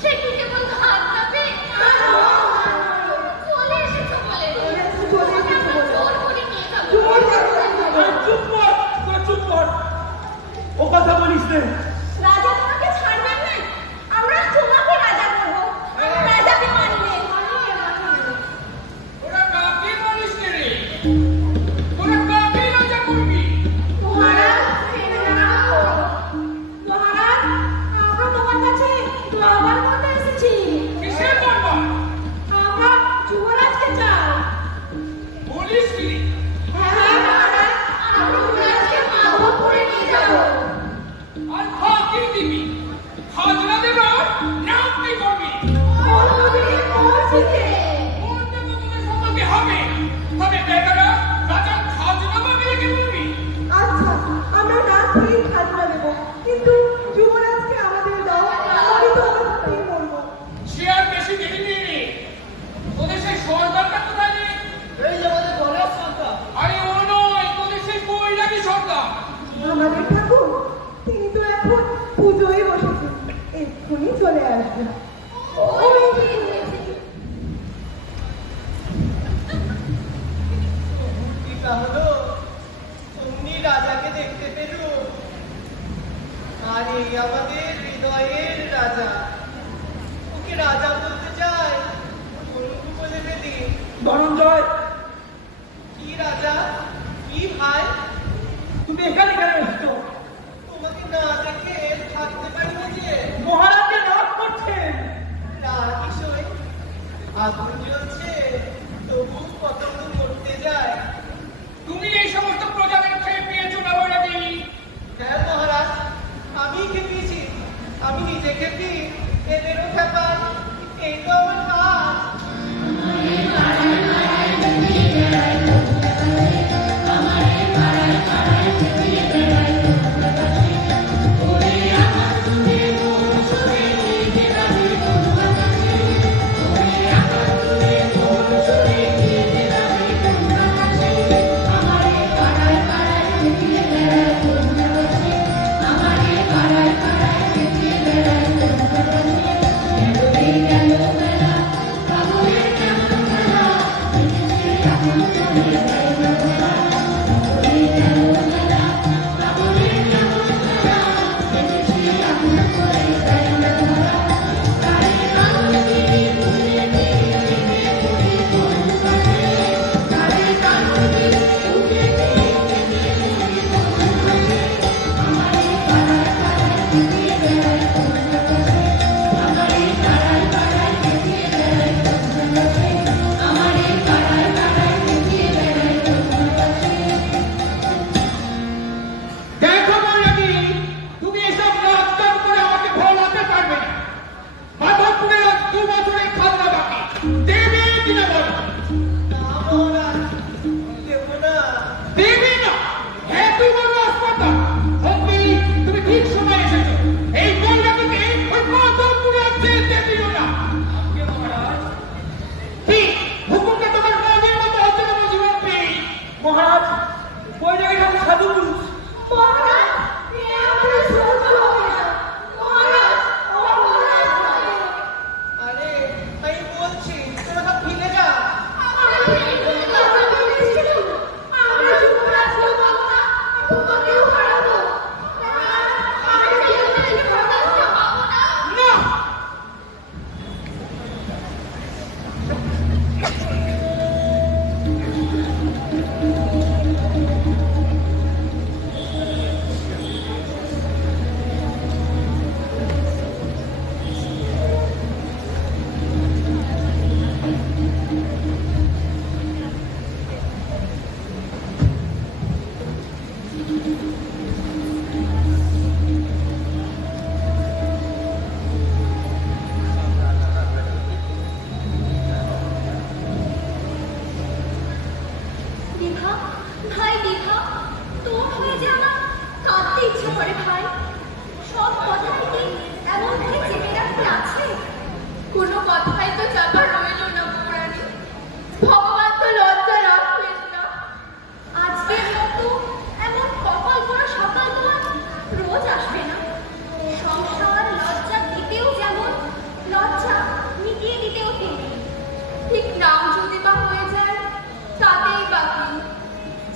সে কি কেবল হাত যাবে? চলে এসেছো বলে জোর করে নিয়ে যাবো। চুপ কর, তোরা চুপ কর, ও কথা বলিস রে। রাজা তোমাকে ছাড়বেন না, আমরা তোমাকে রাজা করবো। রাজাকে মানবে। ওরা কাকে মানিস রে? ওরা কাকে রাজা করবি? মহারাজ মহারাজ, আমরা তোমার কাছে দরবার করতে এসেছি। কিসের দরবার? আমরা যুবরাজকে চাই। বলিস কি? হ্যাঁ মহারাজ, আমরা যুবরাজকে মাধব করে নিয়ে যাবো। আর ফাঁকি দিবি? খাজনা দেবার নাম কি করবি? ওর নদীর মসজিদে। ওর দেবো বলে সবাইকে হবে, তবে বেটারা রাজার খাজনা বাগিয়ে বলবি? আচ্ছা, আমরা না খেয়েই খাজনা দেবো, কিন্তু যুবরাজকে আমাদের দাও, আমি তো আমাদের বলবো। সে আর বেশি দেরি নেই রে। তোদের সেই সর্দারটা কোথায় রে? এই যে আমাদের গণেশ সরকার। আরে ও নয়, তোদের সেই বৈরাগী সর্দার। আমাদের ঠাকুর, তিনি তো এখন পুজোয় বসেছেন, এক্ষুনি চলে আসবেন। ওই যে কি হলো? অমনি রাজাকে দেখতে পেলুম। আর এই আমাদের হৃদয়ের রাজা। ওকে রাজা বলতে চাই, বন্ধু বলে ফেলি। ধনঞ্জয়, কি রাজা? কি ভাই? তুমি এখানে কেন এসছো? তোমাকে না দেখে থাকতে পারি না যে। মহারাজকে রাগ করছেন। রাগ কিসই? আগুন জ্বলছে, তবু পতঙ্গ মরতে যায়। তুমি এই সমস্ত প্রজাদের খেয়ে পেয়েছো না বৈরাগী? হ্যাঁ মহারাজ, আমি খেপিয়েছি। আমি নিজে খেপি, এদেরও খেপাই। এই তো আমার কাজ। ওরে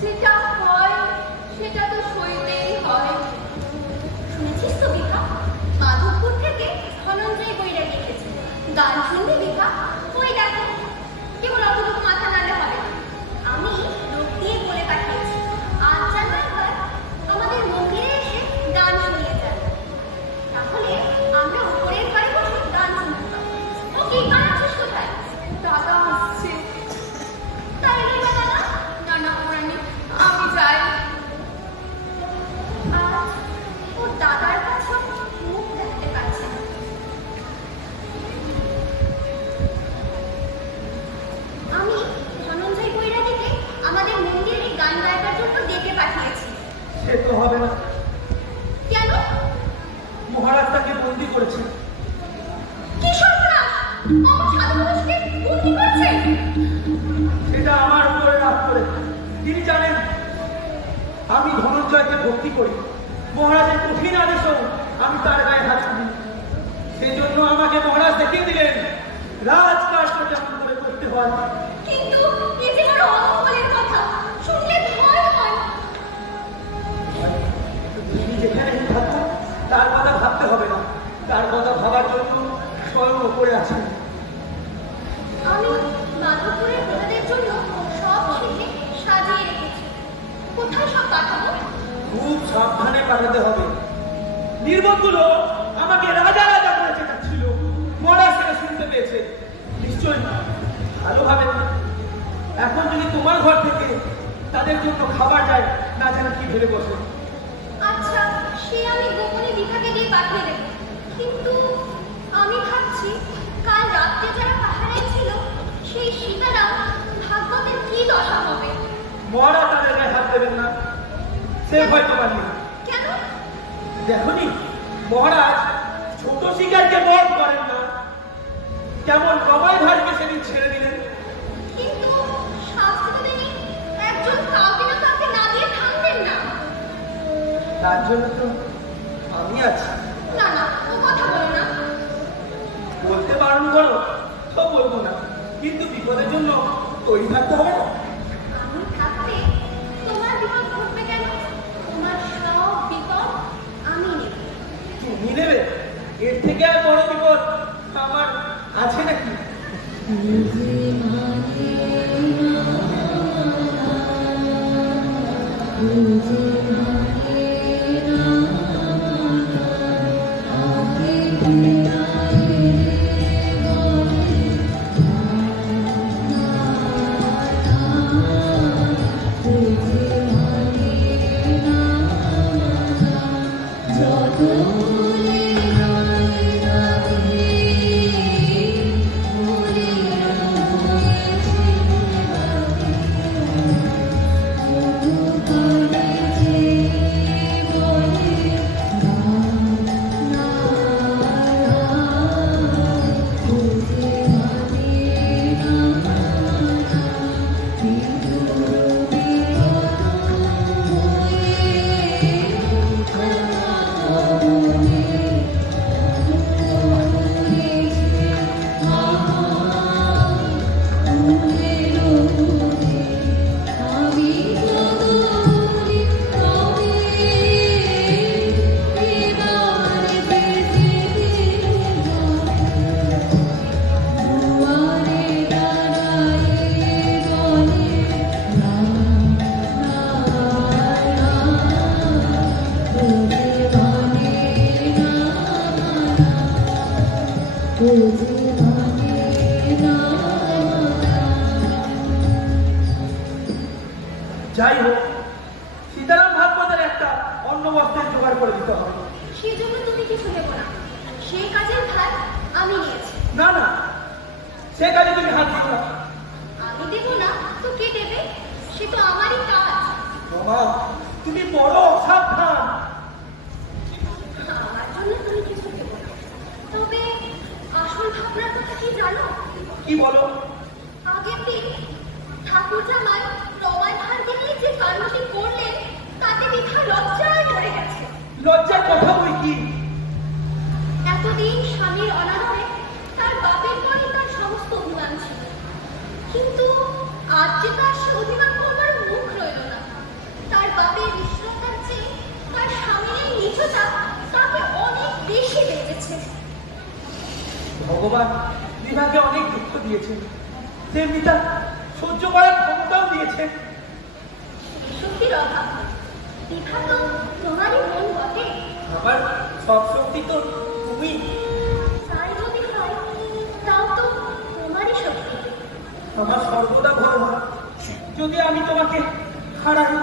যেটা হয় সেটা তো সইতেই হয়। শুনেছিস তো বিভা, মাধবপুর থেকে ধনঞ্জয় বৈরাগী এসেছে। গান শুনবি বিভা? ওই দেখো, কেবল অতটুকু মাথা নাড়লে হবে না। আমি লোক দিয়ে বলে পাঠিয়েছি, আজ যেন একবার আমাদের মন্দিরে এসে গান শুনিয়ে যায়। তাহলে আমরা উপরের ঘরে বসে গান শুনতে পাবো। ও কি গান আছিস কোথায়? দাদা আসছে। তাই এলি না দাদা? না না পুরানি, আমি যাই। আজ ওর দাদার কাছে মুখ দেখতে পাচ্ছে না। আমি ধনঞ্জয় বৈরাগীকে আমাদের মন্দিরে গান গাইবার জন্য ডেকে পাঠিয়েছি। সে তো হবে না। কেন? মহারাজ তাকে বন্দি করেছে। কি সর্বনাশ! আমার সাধু মানুষকে বন্দি করছে। সেটা আমার উপরে রাগ করে। তিনি জানেন আমি ধনঞ্জয়কে ভক্তি করি। মহারাজের কঠিন আদেশও আমি তার গায়ে হাত তুলি। সেই জন্য আমাকে মহারাজ দেখিয়ে দিলেন রাজকার্য কেমন করে করতে হয়। কিন্তু এ যে বড় অমঙ্গলের কথা, শুনলে ভয় হয়। তিনি যেখানে থাকতো তার কথা ভাবতে হবে না। তার কথা ভাবার জন্য স্বয়ং উপরে আছেন। আমি মাধবপুরের প্রজাদের জন্য সব শিখে সাজিয়ে রেখেছি। কোথায় সব পাঠাবো? খুব সাবধানে পাঠাতে হবে। নির্বোধগুলো আমাকে রাজা রাজা করে চেঁচাচ্ছিল। মহারাজ সেটা শুনতে পেয়েছে। নিশ্চয়ই ভালোভাবে। এখন যদি তোমার ঘর থেকে তাদের জন্য খাবার যায়, না জানি কি ভেবে বসে। আচ্ছা, সে আমি গোপনে বিভাগে দিয়ে পাঠিয়ে দেব। কিন্তু আমি ভাবছি কাল রাত্রে যারা পাহারায় ছিল সেই সীতারাম ভাগবতের কি দশা হবে। মহারাজ তাদের গায়ে হাত দেবেন না, সে ভয় তোমার নেই। কেন? দেখনি মহারাজ ছোট শিকারকে বধ করেন না। কেমন কবাই ভাইকে সেদিন ছেড়ে দিলেন। কিন্তু শাস্তি তো তিনি একজন কাউকে না কাউকে না দিয়ে থামবেন না। তার জন্য তো আমি আছি। না না, ও কথা বলো না। বলতে বারণ করো তো বলবো না, কিন্তু বিপদের জন্য তৈরি থাকতে হবে না। আমি থাকতে তোমার বিপদ ঘটবে কেন? তোমার সব বিপদ আমি নেব। তুমি নেবে? এর থেকে আর বড় বিপদ আমার আছে নাকি? যাই হোক, সীতারাম ভাগবতের একটা অন্য বস্ত্রের জোগাড় করে দিতে হবে। সেই জন্য তুমি কিছু নেবো না, সেই কাজের ভার আমি নিয়েছি। না না, সে কাজে তুমি হাত দিও না। আমি দেবো না তো কে দেবে? সে তো আমারই কাজ। বাবা, তুমি বড় অসাবধান। আমার জন্য তুমি কিছু দেবো না, তবে আসল ভাবনার কথা কি জানো? কি বলো? আগের দিন ঠাকুর জামাই রমায় ভার দেখলে যে কাণ্ডটি করলেন তাতে বিভা লজ্জায় পড়ে গেছে। লজ্জার কথা বই কি? এতদিন স্বামীর অনাদরে তার বাপের পরই তার সমস্ত অভিমান ছিল, কিন্তু আজ যে তার সে অভিমান করবার মুখ রইল না। বিভাকে অনেক দুঃখ দিয়েছেন, তেমনি তার সহ্য করার ক্ষমতাও দিয়েছেন। শক্তির অভাব বিভা তো তোমারই মন বটে। আবার সব শক্তি তো তুমি। তাই যদি হয় তাও তো তোমারই শক্তি। আমার সর্বদা ভয় হয় যদি আমি তোমাকে হারাই।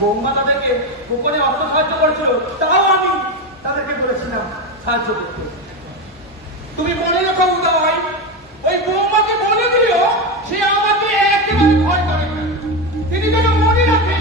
বৌমা তাদেরকে গোপনে অর্থ সাহায্য করেছিল, তাও আমি তাদেরকে বলেছিলাম সাহায্য করতে। তুমি মনে রেখো উদয়, ওই বৌমাকে বলে দিও সে আমাকে একেবারে ভয় করে না। তিনি যেন মনে রাখে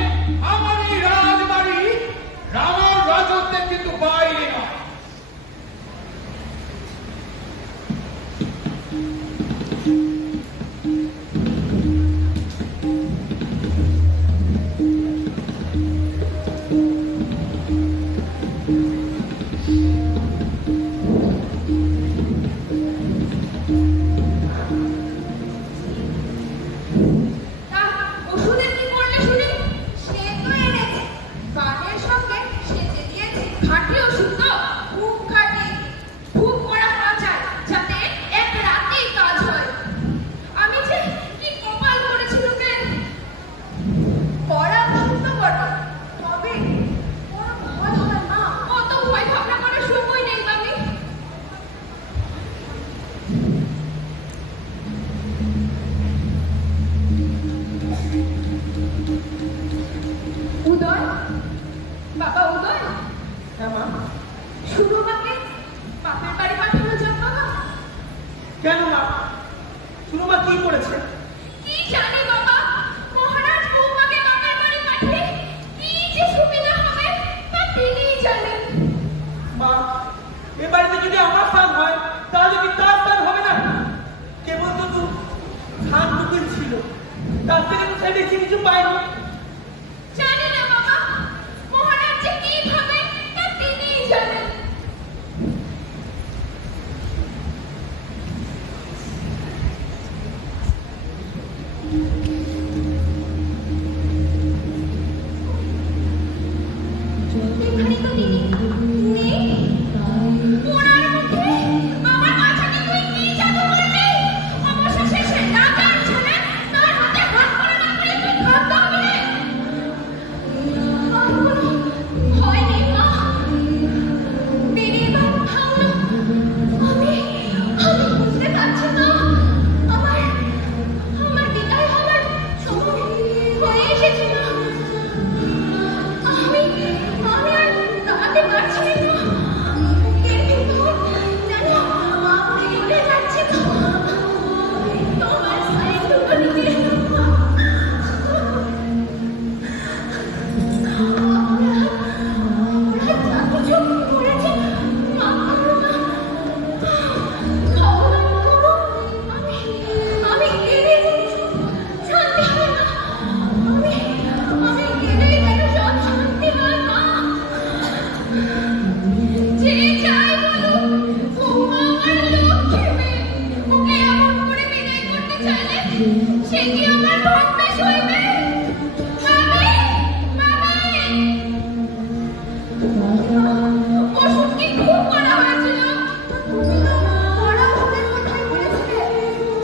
উদয়, বাবা উদয়, হ্যাঁ মা। সুরমাকে বাপের বাড়ি পাঠানো যাক বাবা। কেন মা? সুরমা কি করেছে? কি জানি বাবা, মহারাজ বৌমাকে বাপের বাড়ি পাঠিয়ে কি যে সুবিধা হবে তা তিনিই জানেন। মা, এ বাড়িতে যদি আমার স্থান হয় তাহলে কি তার স্থান হবে না? কেবল তো ধান টুকুই ছিল, তার থেকে তো সে বেশি কিছু পায়নি। জানি না বাবা, মহারাজ যে কি ভাবে তা তিনিই জানেন। এখানে তো তিনি নেই। ওনার মুখে আমার মাথাকে তুই কি জাদু করলি? অবশেষে সে রাজার ছেলে, তার হাতে হাত করে না পেলে তুই খাদ্য হবি রে। হয়নি মা, তিনি এবার ভাবলো আমি বুঝতে পারছি না। আমার বিদায় হওয়ার সময় হয়ে এসেছে না। আমি আর দাঁড়াতে পারছি না। এর ভিতর যেন আপনি উঠে যাচ্ছে তো। তোমার সাইডটুকু নিয়ে ওরা যা কিছু করেছে মাফ করো না। ভগবান করো আমি গেলে শান্তি হয় না। আমি গেলেই যেন সব শান্তি হয় মা। যে যাই বলুক, বৌমা আমার লক্ষ্মী মেয়ে। ওকে এমন করে বিদায় করতে চাইলে সে কি আমার ভাগ্যে সইবে? ওষুধ কি খুব করা হয়েছিল? তুমি তো বড় ওষুধের কথাই বলেছিলে।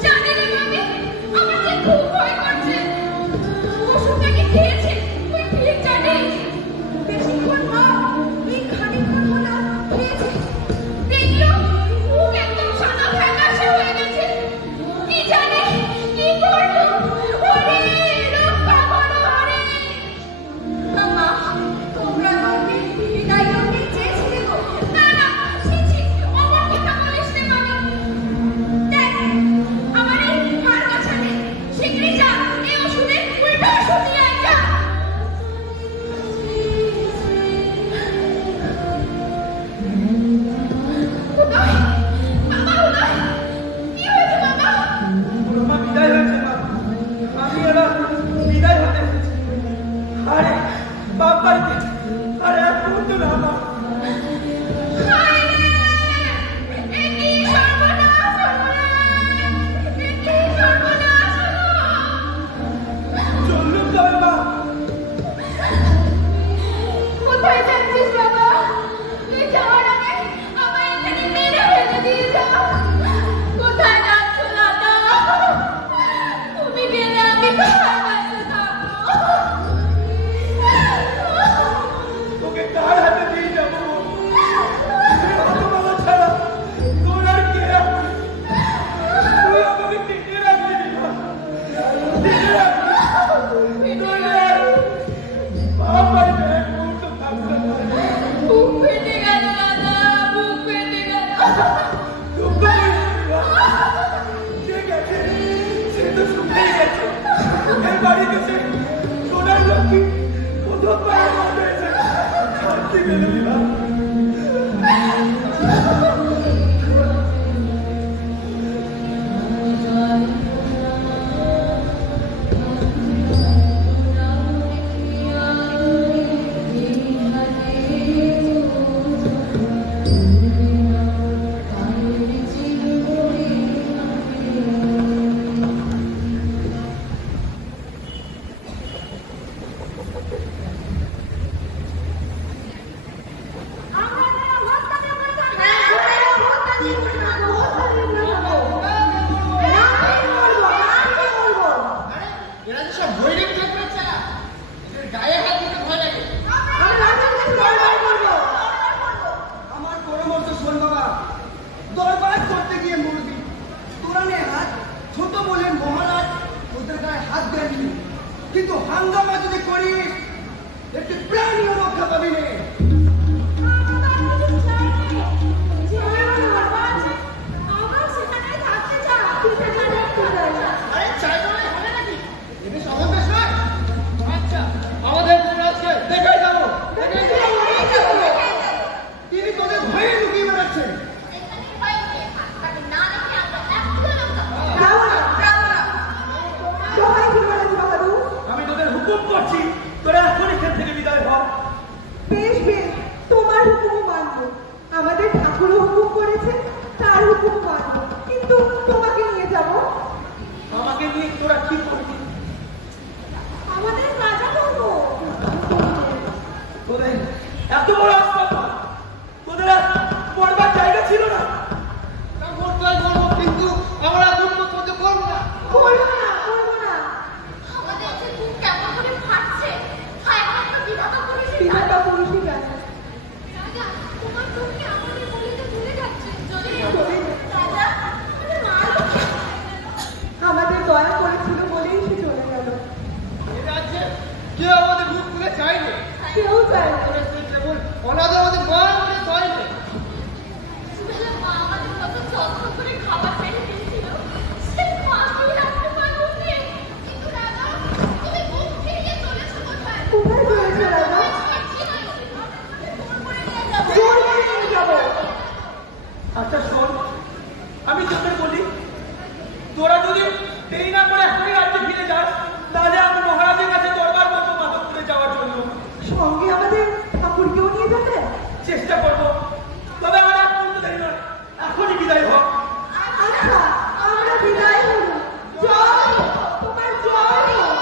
জানি না মামি, আমার যে খুব ভয় করছে। ওষুধটা কি খেয়েছে তুই ঠিক জানিস? বেশিক্ষণ না, এই খানিকক্ষণ হলো খেয়েছে। দেখলো মুখ একদম সাদা ফ্যাকাশে হয়ে গেছে। কি জানি কি করলো? ওরে রক্ষা করো ওরে। মা, তোমরা আমাকে বিদায় করতে চেয়েছিলে গো। না না, ছি ছি, অমন কথা বলিস নে মামি। দেখ, আমার এই হাড় কাছে নেই। শিগগিরই যা, এই ওষুধের উল্টো ওষুধ নিয়ে আয় যা। উদয়, বাবা উদয়, কি হয়েছে বাবা? সুরমা বিদায় হয়েছে মা। আমি এবার বিদায় হতে এসেছি। আরে বাপ বাড়িতে আরে এক মুহূর্ত না মা। হায় রে, এ কি সর্বনাশ হলো রে, এ কি সর্বনাশ হলো। চললুম তবে মা। কোথায় যাচ্ছিস বাবা? তুই যাওয়ার আগে আমায় এখানে মেরে ফেলে দিয়ে যা। কোথায় যাচ্ছ দাদা? তুমি গেলে আমি কার কাছে থাকবো? তোকে কার হাতে দিয়ে যাবো? হতভাগা ছাড়া তোর আর কে আছে? তুই আমাকে টিকে রাখবি না। টিকে রাখবি। নইলে আর বাপ বাড়িতে এক মুহূর্ত থাকতে পারে না। বুক ফেটে গেল দাদা, বুক ফেটে গেল। দুঃখ করিস না। যে গেছে সে তো শুকিয়ে গেছে। এর বাড়িতে সে সোনার লক্ষ্মী প্রথম পায়ে হয়েছে। শান্তি পেল না। একটি প্রাণীও রক্ষা পাবি নে। আরে চাই বলে হবে নাকি? এমনি সমাবেশ নয়। আচ্ছা, আমাদের যুবরাজকে দেখাই যাবো। তিনি তোদের ভয়ে লুকিয়ে বেড়াচ্ছেন। আমি তোদের হুকুম করছি, তোরা এখন এখান থেকে বিদায় হ। বেশ বেশ, তোমার হুকুম মানব। আমাদের ঠাকুরও হুকুম করেছে, তার হুকুম মানব। কিন্তু তোমাকে নিয়ে যাব। আমাকে নিয়ে তোরা কি করবি? আমাদের রাজা করবো। তোদের এত বড় আস্থাপনা, তোদের আর পড়বার জায়গা ছিল না। কিন্তু আমরা দুর্নীতি করতে পারবো না। করবো না, করবো না। আমাদের যে বুক কেমন করে ফাটছে, একমাত্র বিধাতা পুলিশের বিধাতা পুরুষই জানে। রাজা, তোমার চোখে আমাদের বলিতে ভুলে যাচ্ছে। যদি রাজা, তুমি মারো। আমাদের দয়া করেছিল বলেই সে চলে গেল। এই রাজ্যে কেউ আমাদের মুখ খুলে চাইবে। কেউ চায় না। কেবল অনাথ আমাদের মা বলে চাইবে। ছোটবেলা মা আমাদের কত যত্ন করে খাবার পেড়ে দিয়েছিল, সে খাওয়াই রাখতে পারবো না। কিন্তু রাজা, তুমি বুক ফিরিয়ে চলেছো কোথায়? কোথায় চলেছে রাজা? জোর করে নিয়ে যাবো। জোর করে নিয়ে যাবো। আচ্ছা শোন, আমি তোদের বলি, তোরা যদি দেরি না করে এখনই রাজ্যে ফিরে যাস, তাহলে আমি মহারাজের কাছে দরবার মতো মাধবপুরে যাওয়ার জন্য সঙ্গে আমাদের ঠাকুরকেও নিয়ে যাবে। চেষ্টা করবো। তবে আমার এক মুহূর্ত দেরি নয়, এখনই বিদায় হোক। আচ্ছা, আমরা বিদায় হব। জয় হোক, তোমার জয় হোক।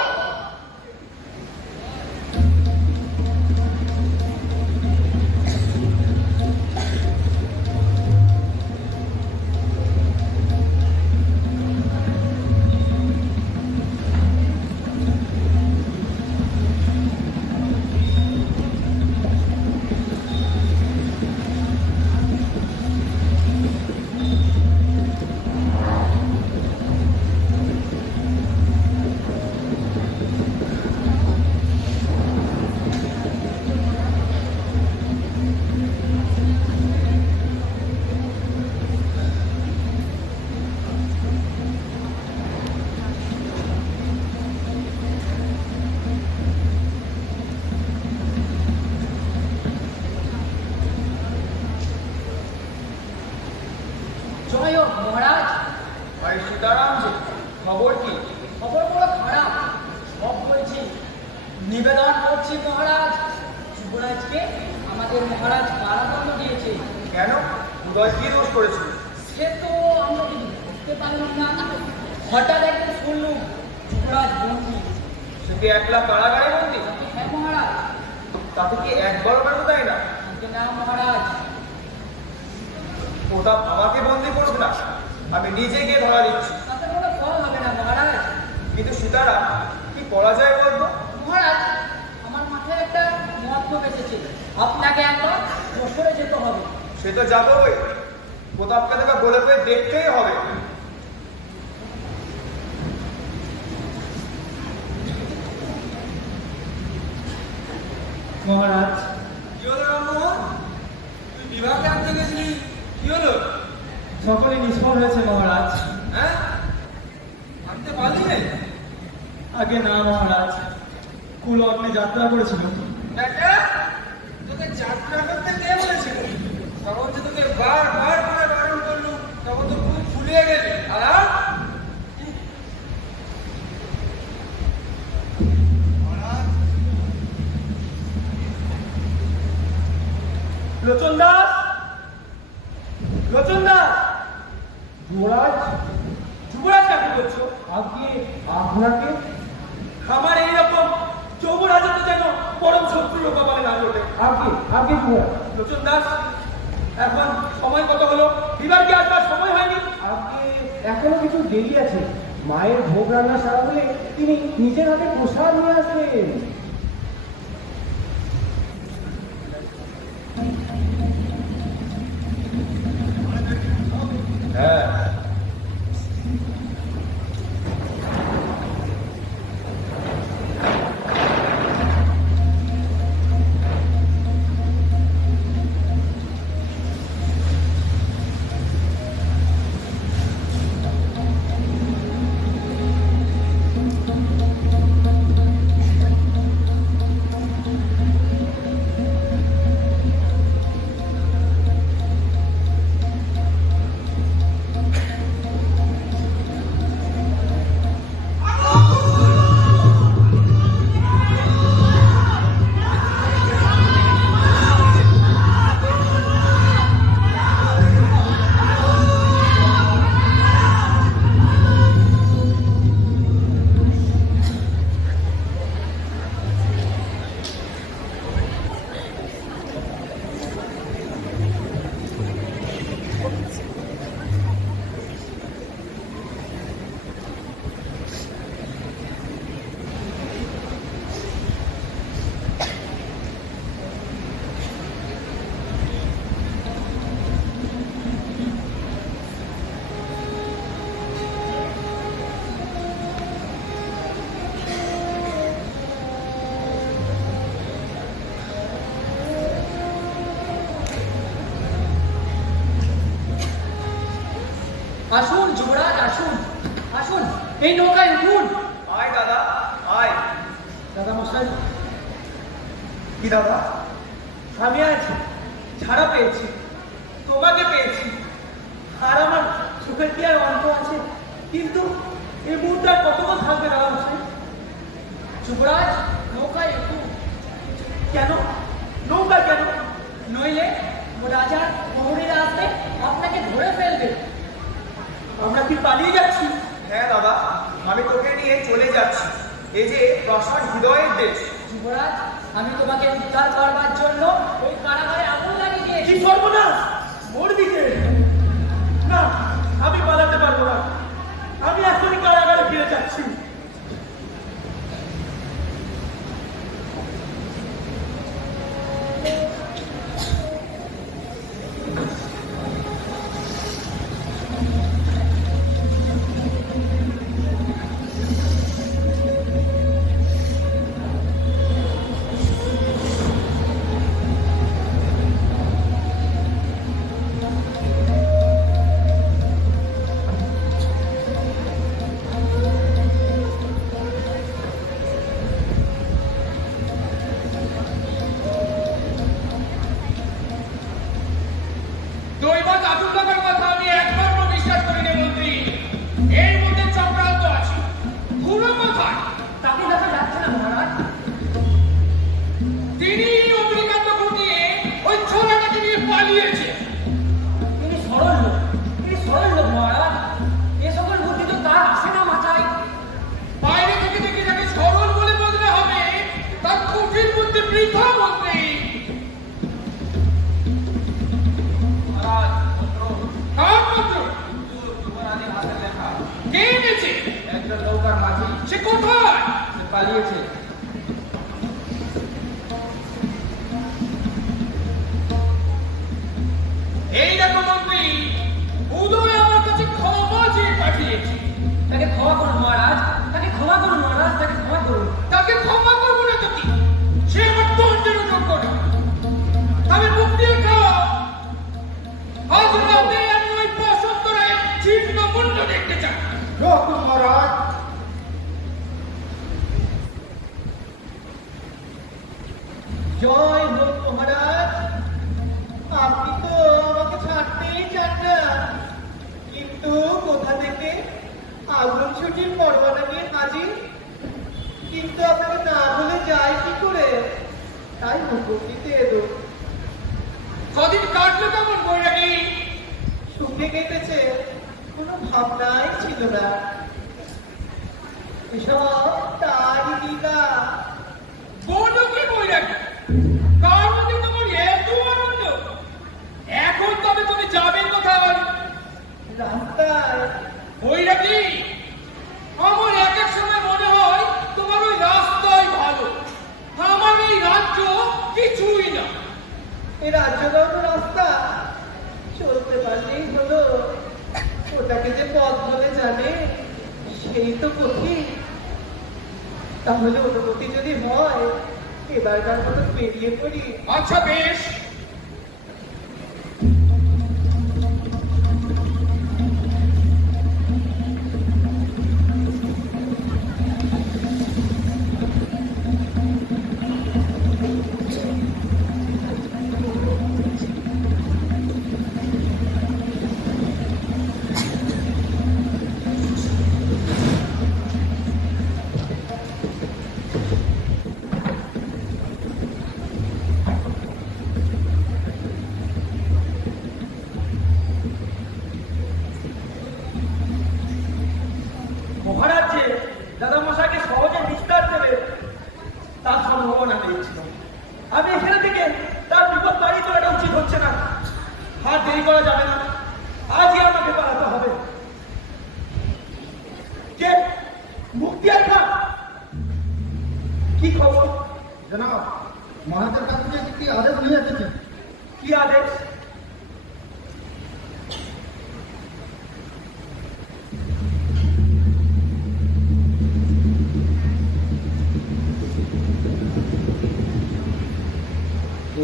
জয় হোক মহারাজ। ভাই সীতারাম জি, খবর কি? খবর বড় খারাপ, সব বলছি। নিবেদন করছি মহারাজ, যুবরাজকে আমাদের মহারাজ কারাদণ্ড দিয়েছে। কেন? উদয় কি দোষ করেছিল? সে তো আমরা কিছু বুঝতে পারলাম না। হঠাৎ একদিন শুনলুম যুবরাজ বন্দী। সে কি একলা কারাগারে বন্দি? হ্যাঁ মহারাজ। তাতে কি একবারও বেরোতে দেয় না? আগে না মহারাজ। ওটা আমাকে বন্দি করুক না, আমি নিজে গিয়ে ধরা দিচ্ছি। তাতে কোনো ফল হবে না মহারাজ। কিন্তু সীতারাম, কি করা যায় বলতো? মহারাজ, আমার মাথায় একটা মতলব এসেছে। আপনাকে একবার যশোরে যেতে হবে। সে তো যাবোই, প্রতাপকে তোকে বলে পেয়ে দেখতেই হবে। মহারাজ, কি হলো রামমোহন? তুই বিভাগে আনতে গেছিলি, কি হলো? সকলে নিষ্ফল হয়েছে মহারাজ। হ্যাঁ, আনতে পারলি না? আগে না মহারাজ, কুলগ্নে যাত্রা করেছিল। বেটা, তোকে যাত্রা করতে কে বলেছিল? তখন যে তোকে বারবার করে বারণ করলু, তখন তো খুব ফুলিয়ে গেলি। আর লোচন দাস, লোচন দাস, যুবরাজ, যুবরাজ কাকে বলছো? আগে আপনাকে। আমার এইরকম যুবরাজত্ব যেন পরম শত্রুর কপালে না জোটে। আগে যুবরাজ। লোচন দাস, এখন সময় কত হলো? বিবাহকে আসবার সময় হয়নি। আগে এখনো কিছু দেরি আছে। মায়ের ভোগ রান্না সারা হলে তিনি নিজের হাতে প্রসাদ নিয়ে আসবেন। হ্যাঁ, এই নৌকায় উঠুন। আয় দাদা, আয়। দাদা মশাই, কি দাদা? আমি আজ ছাড়া পেয়েছি, তোমাকে পেয়েছি, আর আমার সুখের কি আর অন্ত আছে? কিন্তু এই মুহূর্তে আর কতক্ষণ থাকবে দাদা মশাই? যুবরাজ, নৌকায় একটু। কেন নৌকা? কেন? নইলে রাজার প্রহরীরা আসবে, আপনাকে ধরে ফেলবে। আমরা কি পালিয়ে যাচ্ছি? হ্যাঁ দাদা, আমি তোকে নিয়ে চলে যাচ্ছি। এই যে প্রসাদ হৃদয়ের দেশ। যুবরাজ, আমি তোমাকে উদ্ধার করবার জন্য ওই কারাগারে আগুন লাগিয়ে দিয়েছি। কি সর্বনাশ! মরবি কে? না, আমি পালাতে পারবো না। আমি এখনই কারাগারে ফিরে যাচ্ছি। দৈবাত আতুল লাগার কথা আমি একবারও বিশ্বাস করি না মন্ত্রী। এর মধ্যে চক্রান্ত আছে। পুরো কোথায়? তাকে দেখা যাচ্ছে না মহারাজ। তিনি অগ্নিকাণ্ড ঘটিয়ে ওই ছোড়াটাকে নিয়ে পালিয়েছে। তিনি সরল লোক, তিনি সরল লোক মহারাজ। এ সকল বুদ্ধি তো তার আসে না মাথায়। বাইরে থেকে দেখে যাকে সরল বলে বললে হবে, তার কুটির বুদ্ধি বৃথা মন্ত্রী। কার পত্র? কে এনেছে? একজন নৌকার মাঝি। সে কোথায়? সে পালিয়েছে। এই দেখো মন্ত্রী, উদয় আমার কাছে ক্ষমা চেয়ে পাঠিয়েছে। তাকে ক্ষমা করুন মহারাজ, তাকে ক্ষমা করুন মহারাজ, তাকে ক্ষমা করুন। তাকে ক্ষমা করবো না তো কি? সে আমার দণ্ডেরও যোগ্য না। তবে মুক্তি খাও। আজ রাতে আমি ওই বসন্ত রায়ের জীর্ণ মুন্ড দেখতে চাই। মহারাজ, জয় হোক মহারাজ। আপনি তো আমাকে ছাড়তেই চান না, কিন্তু কোথা থেকে আগুন ছুটির পরোয়ানা নিয়ে হাজির। কিন্তু আপনাকে না বলে যায় কি করে? তাই হুকুম দিতে এলো। কদিন কাটলো কেমন বৈরাগী? সুখে কেটেছে, কোনো ভাবনাই ছিল না। এসব তারই লীলা। বলো কি বৈরাগী? কার মধ্যে তোমার এত আনন্দ? এখন তবে তুমি যাবে কোথায়? রাস্তায়। বৈরাগী, আমার এক এক সময় মনে হয় তোমার ওই রাস্তাই ভালো। আমার এই রাজ্য কিছুই না। এই রাজ্যটাও তো রাস্তা, চলতে পারলেই হলো। ওটাকে যে পথ বলে জানে সেই তো পথি। তাহলে অনুমতি যদি হয়, এবারকার মতো বেরিয়ে পড়ি। আচ্ছা বেশ। মহারাজ যে দাদা মশাইকে সহজে নিস্তার দেবে তার সম্ভাবনা পেয়েছিল। আমি এখানে থেকে তার বিপদ বাড়িয়ে তোলাটা উচিত হচ্ছে না। আর দেরি করা যাবে না, আজই আমাকে পালাতে হবে। কে? মুক্তিয়ার খান। কি খবর? জনাব, মহারাজের কাছ থেকে একটি আদেশ নিয়ে এসেছে। কি আদেশ?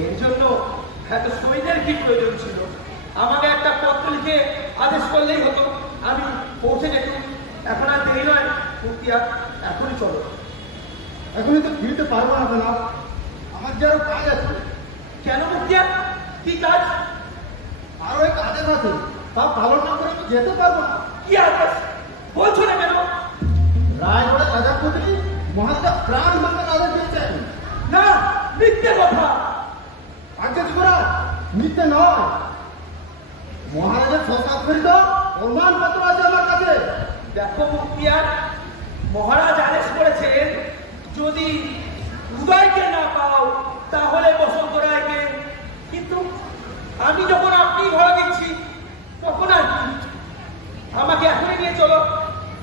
এর জন্য এত সৈন্যের কি প্রয়োজন ছিল? আমাকে একটা পত্র লিখে আদেশ করলেই হতো, আমি পৌঁছে যেতাম। এখন আর দেরি নয় মুক্তিয়ার, এখনই চলো। এখনই তো ফিরতে পারবো না জনাব, আমার যে আরো কাজ আছে। কেন মুক্তিয়ার, কি কাজ? আরো এই কাজের আছে, তা পালন না করে আমি যেতে পারবো না। কি আদেশ বলছো না কেন? রায়গড়ে প্রজাপতি মহারাজা প্রাণ ভাঙার আদেশ দিয়েছেন। না, মিথ্যে কথা। আগে যুবরাজ, মিথ্যে নয়, মহারাজের স্বস্বাক্ষরিত প্রমাণপত্র আছে আমার কাছে। দেখো মুক্তিয়ার, মহারাজ আদেশ করেছেন যদি উদয়কে না পাও তাহলে বসন্ত রায়কে। কিন্তু আমি যখন আপনি ধরা দিচ্ছি তখন আর কি? আমাকে এখনই নিয়ে চলো,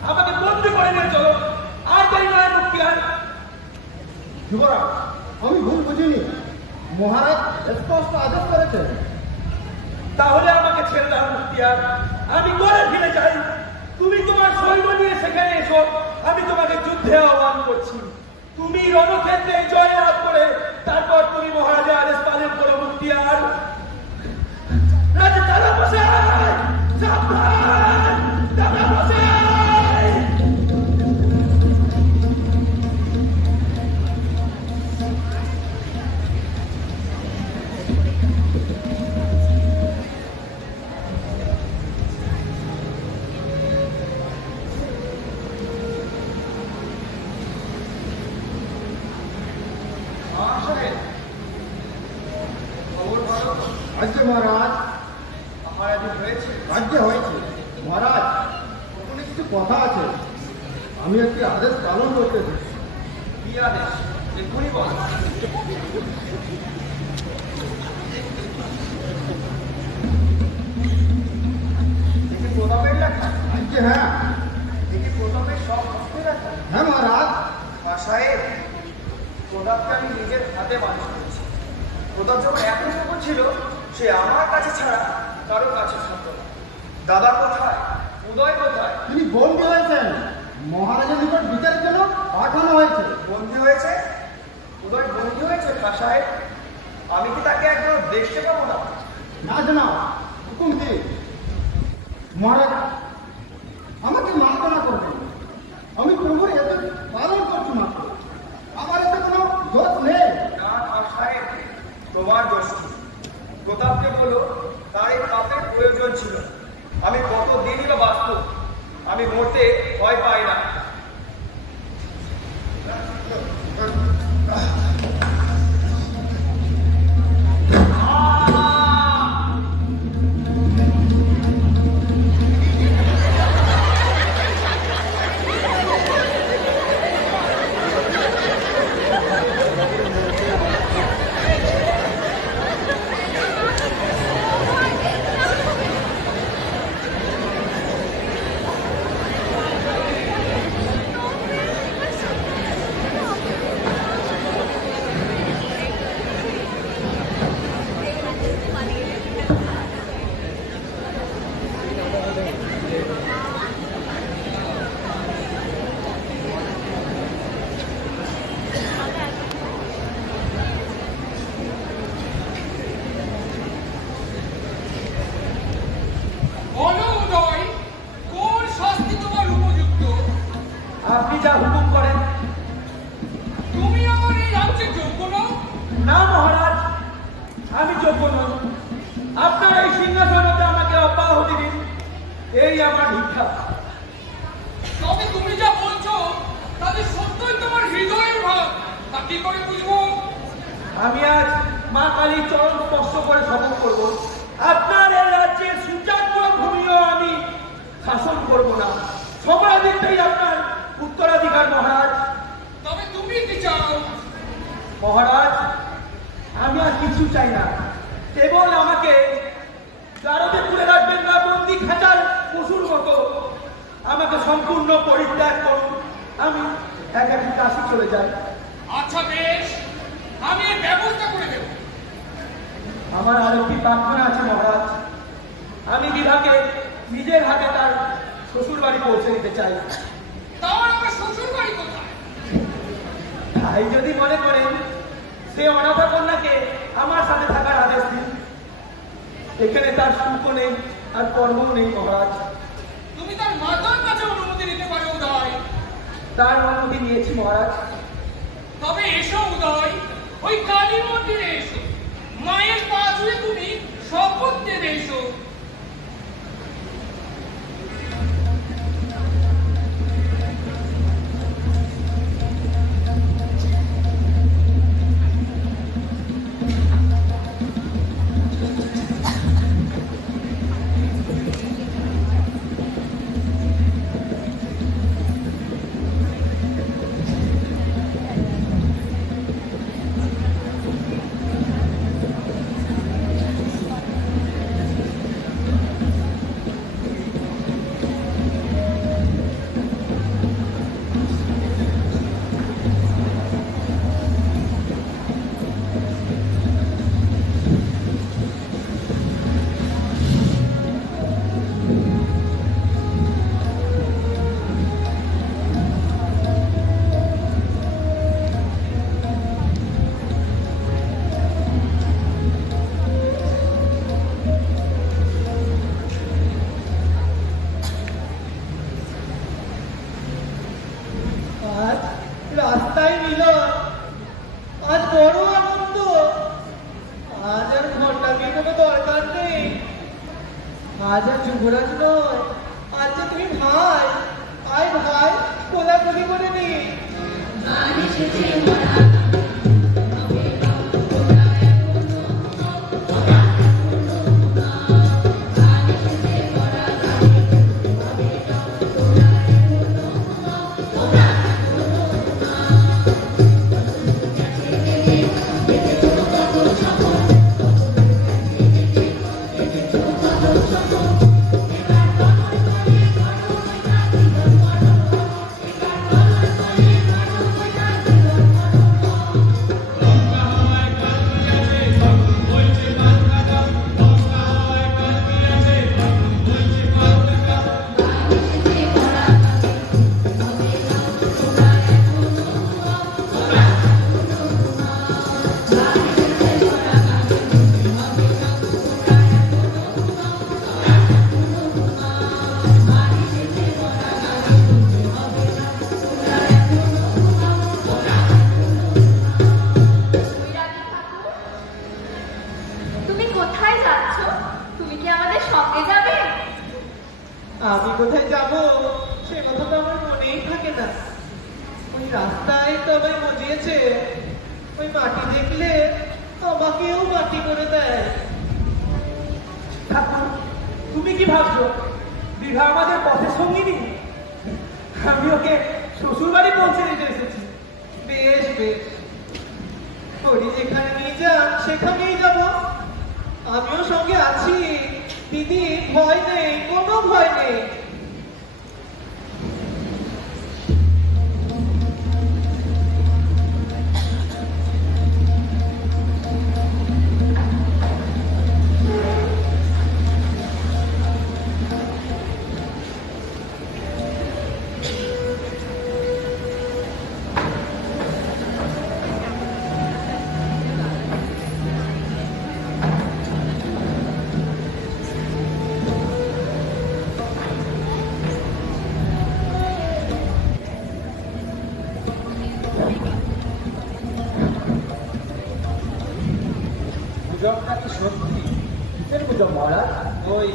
আমাকে বন্দি করে নিয়ে চলো, আর দেরি নয় মুক্তিয়ার। যুবরাজ, আমি ভুল বুঝিনি, মহারাজ স্পষ্ট আদেশ করেছেন। তাহলে আমাকে ছেড়ে দাও মুক্তিয়ার, আমি করে ফিরে যাই। তুমি তোমার সৈন্য নিয়ে সেখানে এসো, আমি তোমাকে যুদ্ধে আহ্বান করছি। তুমি রণক্ষেত্রে জয় লাভ করে তারপর তুমি মহারাজের আদেশ পালন করো মুক্তিয়ার। রাজা দাদা মশাই, সাবধান, দাদা মশাই। আজকে মহারাজ মহারাজ হয়েছে? রাজ্যে হয়েছে মহারাজ, ওখানে কিছু কথা আছে, আমি একটি আদেশ পালন করতে চাই। কি আদেশ এক্ষুনি বল। দেখি প্রতাপের লেখা। আজকে হ্যাঁ। দেখি প্রতাপের সব হস্তে লেখা। হ্যাঁ মহারাজ। সাহেব, প্রতাপকে আমি নিজের হাতে মানুষ করেছি। প্রতাপ যখন এখন যখন ছিল সে আমার কাছে ছাড়া কারো কাছে থাকতো না। দাদা কোথায়, উদয় কোথায়? তিনি বন্দী হয়েছেন, মহারাজের নিকট বিচারের জন্য পাঠানো হয়েছে। বন্দী হয়েছে? উদয় বন্দী হয়েছে খা সাহেব? আমি কি তাকে একদম দেখতে পাবো না? না জানা, হুকুম কি মহারাজ, আমাকে মার্জনা করবেন, আমি প্রভুর এতে পালন করছি মাত্র, আমার এতে কোনো দোষ নেই। না খা সাহেব, তোমার দোষ কি? প্রতাপকে বলো তার এই পাপের প্রয়োজন ছিল। আমি কতদিনই বা বাঁচব, আমি মরতে ভয় পাই না। আপনি যা হুকুম করেন। তুমি আমার এই রাজ্যে যোগ্য নও? না মহারাজ, আমি যোগ্য নই। আপনার এই সিংহাসনতে আমাকে অব্যাহতি দিন, এই আমার ভিক্ষা। তবে তুমি যা বলছো তাতে সত্যই তোমার হৃদয়ের ভাব, তা কি করে বুঝবো? আমি আজ মা কালীর চরণ স্পর্শ করে শপথ করব, আপনার এই রাজ্যের সুচাগ্র ভূমিও আমি শাসন করব না। সমাধিকটাই আপনার উত্তরাধিকার মহারাজ। তবে তুমি কি চাও? মহারাজ, আমি আর কিছু চাই না, কেবল আমাকে গারদে তুলে রাখবেন না বন্দি খাঁচার পশুর মতো। আমাকে সম্পূর্ণ পরিত্যাগ করুন, আমি একাকি কাশি চলে যাই। আচ্ছা বেশ, আমি এর ব্যবস্থা করে দেব। আমার আর একটি প্রার্থনা আছে মহারাজ, আমি বিভাকে নিজের হাতে তার শ্বশুর বাড়ি পৌঁছে দিতে চাই। তার আমার শ্বশুর বাড়ি কোথায়? তাই যদি মনে করেন সে অনাথা কন্যাকে আমার সাথে থাকার আদেশ দিন। এখানে তার সুখ নেই আর কর্মও নেই মহারাজ। তুমি তার মাতার কাছে অনুমতি নিতে পারো তার অনুমতি নিয়েছি মহারাজ। তবে এসো উদয়, ওই কালী মন্দিরে এসো, মায়ের পা ছুঁয়ে তুমি শপথ দেবে এসো। রাস্তায় মিলন, আজ বড় আনন্দ। আজ আর ঘন্টাকে কোনো দরকার নেই। আজ আর যুবরাজ নয়, আজ যে তুমি ভাই। আয় ভাই, কোলাকুলি করে নি। আমি কোথায় যাব সে কথা তো আমার মনেই থাকে না। ওই রাস্তায় তো আমায় মজিয়েছে, ওই মাটি দেখলে আমাকেও মাটি করে দেয়। ঠাকুর, তুমি কি ভাবছো বিভা আমাদের পথের সঙ্গিনী? আমি ওকে শ্বশুর বাড়ি পৌঁছে দিতে এসেছি। বেশ বেশ, হরি যেখানে নিয়ে যান সেখানেই যাব। আমিও সঙ্গে আছি দিদি, ভয় নেই, কোনো ভয় নেই। গুজবটা কি সত্যি? কিসের গুজব মহারাজ? ওই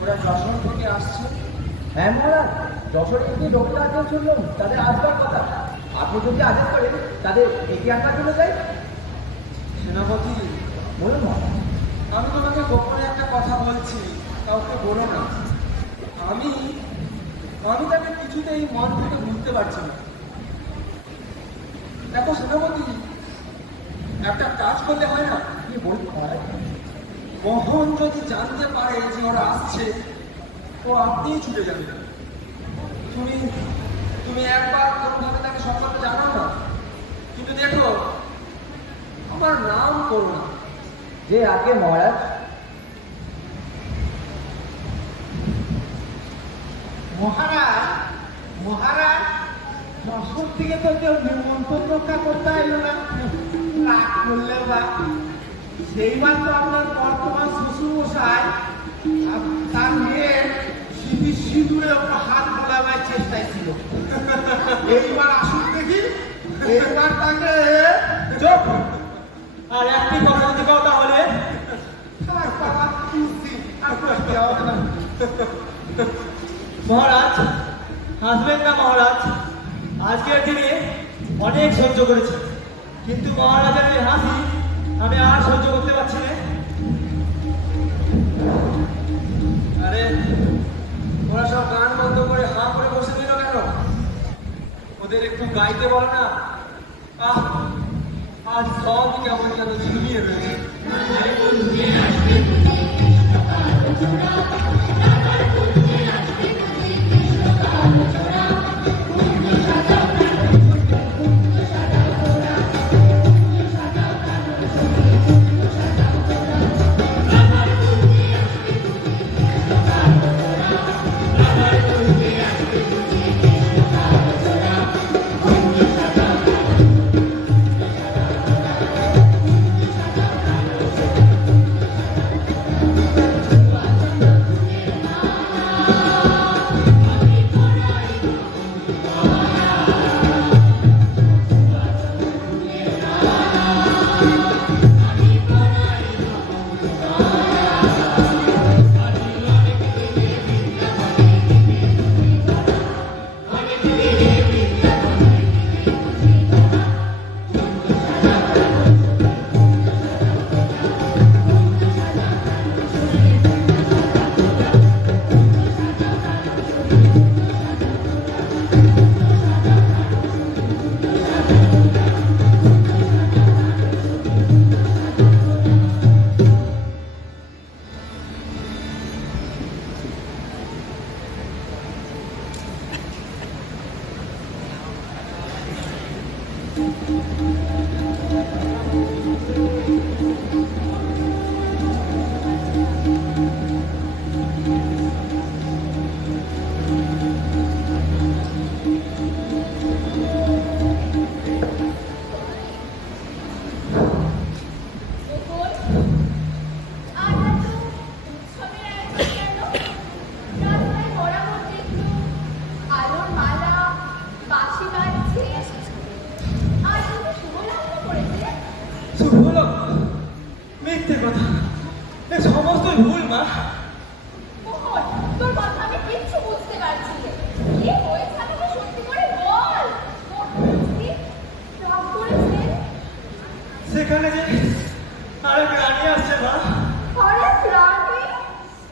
ওরা যশোর থেকে আসছে। হ্যাঁ মহারাজ, যশোর থেকে দক্ষিণাঞ্চল শুনলাম তাদের আসবার কথা। আপনি যদি আদেশ করেন তাদের এটি আসার জন্য যাই। সেনাপতি, বলুন মহারাজ। আমি তোমাকে গোপনে একটা কথা বলছি, কাউকে বলো না। আমি তাকে কিছুতেই মন থেকে বুঝতে পারছি না। দেখো সেনাপতি, একটা কাজ করলে হয় না? কি বলুন মহারাজ? মোহন যদি জানতে পারে যে ওরা আসছে, ও আপনিই ছুটে যাবে। তুমি একবার কোনোভাবে তাকে সম্পর্কে জানাও না, কিন্তু দেখো আমার নাম করো না। যে আগে মহারাজ। মহারাজ যশোর থেকে তো কেউ নিমন্ত্রণ রক্ষা করতে এলো না। রাগ করলে বা সেইবার তো আপনার বর্তমান শ্বশুর মশাই তার মেয়ের সিঁদুরে ওপর হাত বোলাবার চেষ্টায় ছিল। এইবার আসুন দেখি, এইবার তাকে চোখ আর একটি কথা যদি কও তাহলে মহারাজ, হাসবেন না মহারাজ? আজকের দিনে অনেক সহ্য করেছি, কিন্তু মহারাজের এই হাসি আমি আর সহ্য করতে পারছি না। আরে ওরা সব গান বন্ধ করে হাঁ করে বসে দিল কেন? ওদের একটু গাইতে বলো না। আজ সব কেমন যেন ঝিমিয়ে রয়েছে। সেখানে যে আরেক রানী আসছে মা। আরেক রানী?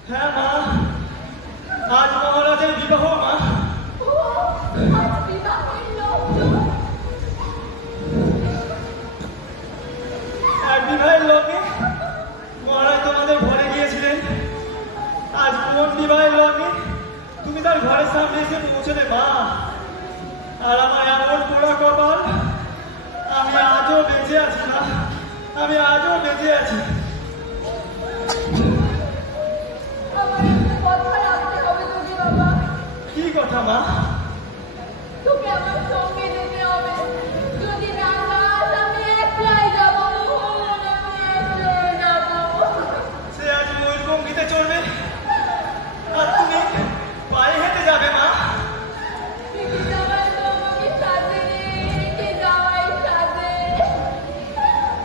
হ্যাঁ মা, আজ মহারাজের বিবাহ মা। আজ বিবাহের লোকজন? এক বিবাহের লোকে মহারাজ তোমাদের ঘরে গিয়েছিলেন, আজ কোন বিবাহের লোকে তুমি তার ঘরের সামনে এসে পৌঁছলে মা। আর আমার এমন পোড়া কপাল, আমি আজও বেঁচে আছি না, আমি আজও বেঁচে আছি। আমার একটা কথা রাখতে হবে তোকে বাবা। কি কথা মা? তোকে আমার সঙ্গে যেতে হবে। যদি না যাস আমি একলাই যাবো, আমি একলাই যাবো। সে আজ ময়ূরপঙ্খীতে চড়বে আর তুমি পায়ে হেঁটে যাবে মা। রেখে যাওয়াই তো আমাকে সাথে রেখে যাওয়াই সাথে। আমি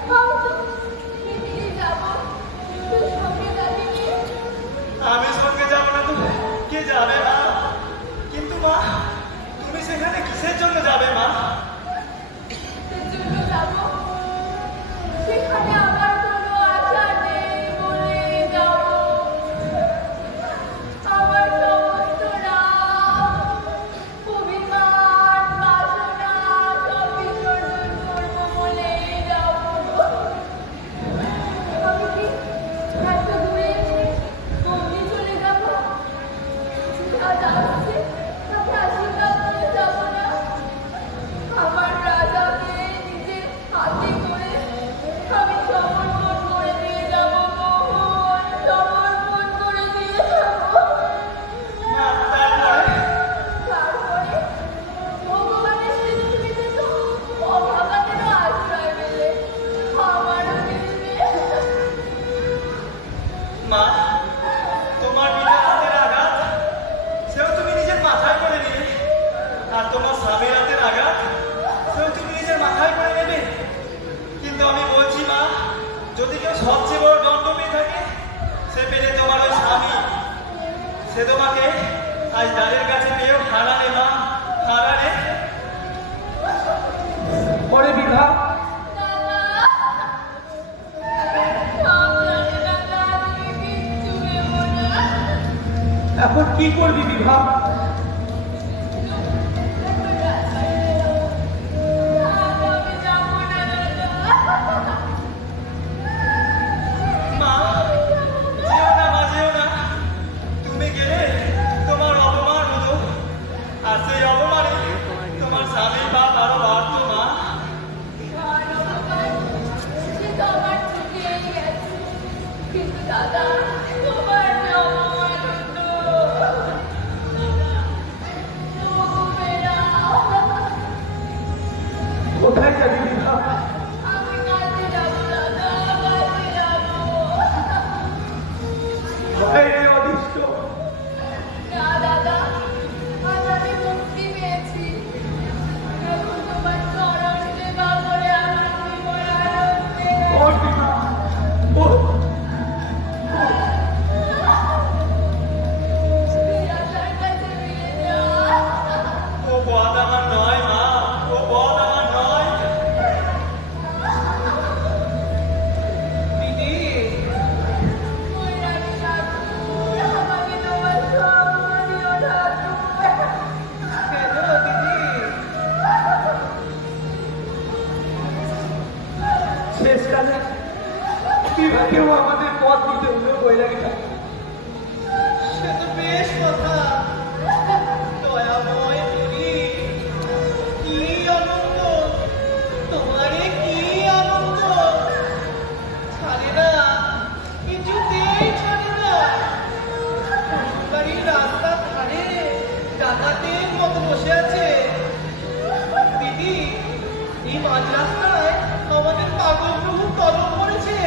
তো হেঁটেই যাবো। যদি কেউ সবচেয়ে বড় দণ্ড পেয়ে থাকে, সে পেলে তোমার ওই স্বামী। সে তোমাকে আজ দ্বারের কাছে পেয়েও হারালে মা, হারালে। পরে বিভা, এখন কি করবি বিভা? কোথায় যাবি বিভা? অদৃষ্ট। শেষকালে বিভাকেও আমাদের পথ দিতে হলো বৈরাগীটা। সে তো বেশ কথা। দয়াময় তুমি, কি আনন্দ, তোমারে কি আনন্দ। ছাড়ে না, কিছুতেই ছাড়ে না। শ্বশুরবাড়ির রাস্তার ধারে ডাকাতের মতো বসে আছে। দিদি, এই মাঝ রাস্তায় আমাদের পাগল প্রভু কলম পড়েছে।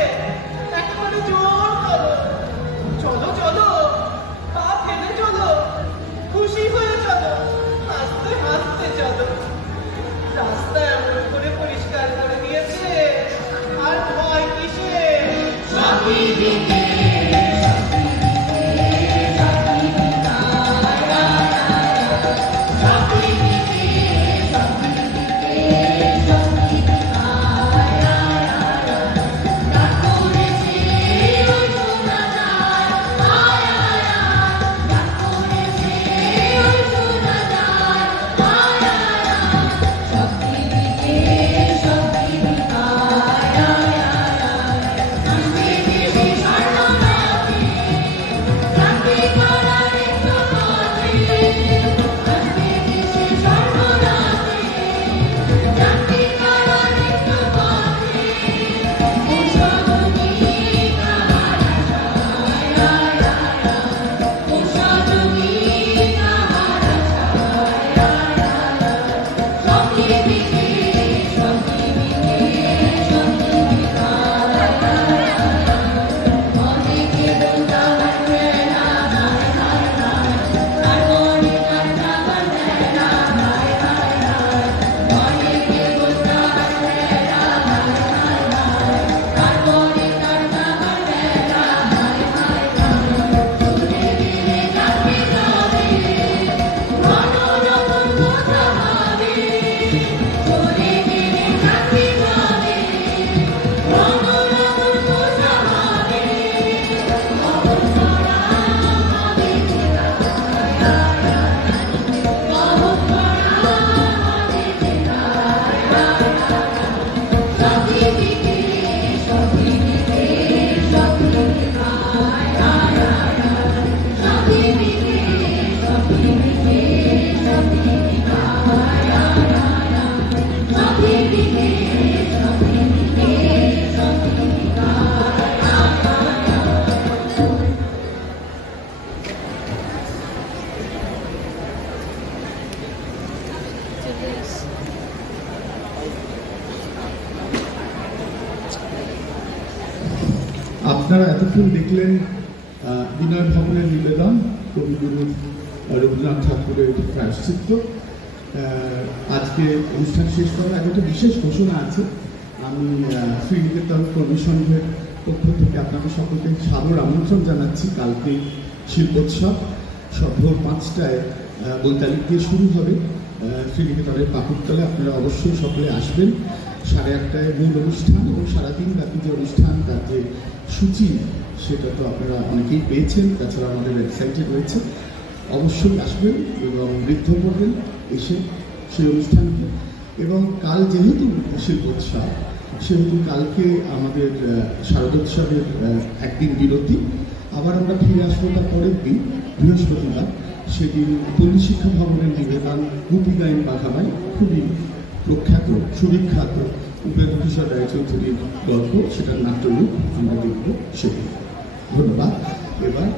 একেবারে জোর কলম। চলো চলো, পা ফেলে চলো, খুশি হয়ে চলো, হাসতে হাসতে চলো। রাস্তা এমন করে পরিষ্কার করে দিয়েছে, আর ভয় কিসে? আপনারা এতক্ষণ দেখলেন বিনয় ভবনের নিবেদন, কবিগুরু রবীন্দ্রনাথ ঠাকুরের প্রায়শ্চিত্ত। আজকে অনুষ্ঠান শেষ করার আগে একটা বিশেষ ঘোষণা আছে। আমি আমি শ্রীনিকেতন কর্মী সংঘের পক্ষ থেকে আপনাদের সকলকে সাদর আমন্ত্রণ জানাচ্ছি। কালকে শিল্পোৎসব ভোর 5টায় বৈতালিক দিয়ে শুরু হবে শ্রীনিকেতনের পাকুড়তলায়। আপনারা অবশ্যই সকলে আসবেন। 8:30টায় মূল অনুষ্ঠান এবং সারাদিন ব্যাপী যে অনুষ্ঠান তার যে সূচি সেটা তো আপনারা অনেকেই পেয়েছেন, তাছাড়া আমাদের ওয়েবসাইটে রয়েছে। অবশ্যই আসবেন এবং বৃদ্ধ করবেন এসে সেই অনুষ্ঠানটি। এবং কাল যেহেতু শিল্পোৎসব সেহেতু কালকে আমাদের শারদোৎসবের একদিন বিরতি, আবার আমরা ফিরে আসবো তার পরের দিন বৃহস্পতিবার। সেদিন পল্লী শিক্ষা ভবনের নিবেদন গুপি গায়েন বাঘাবাই, খুবই প্রখ্যাত সুবিখ্যাত উপেন্দ্র কিশোর রায়চৌধুরীর গল্প, সেটার নাট্যরূপ আমরা দেখব সেদিন। ধন্যবাদ। এবার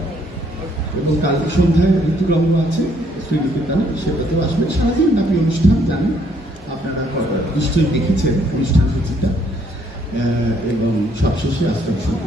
এবং কাল সন্ধ্যায় ঋতুরঙ্গ আছে শ্রীনিকেতনে, সেটাতেও আসবে। সারাদিন ব্যাপী অনুষ্ঠান জানেন আপনারা, নিশ্চয়ই দেখেছেন অনুষ্ঠান সূচিটা। এবং সবশেষে আশ্রম শুরু।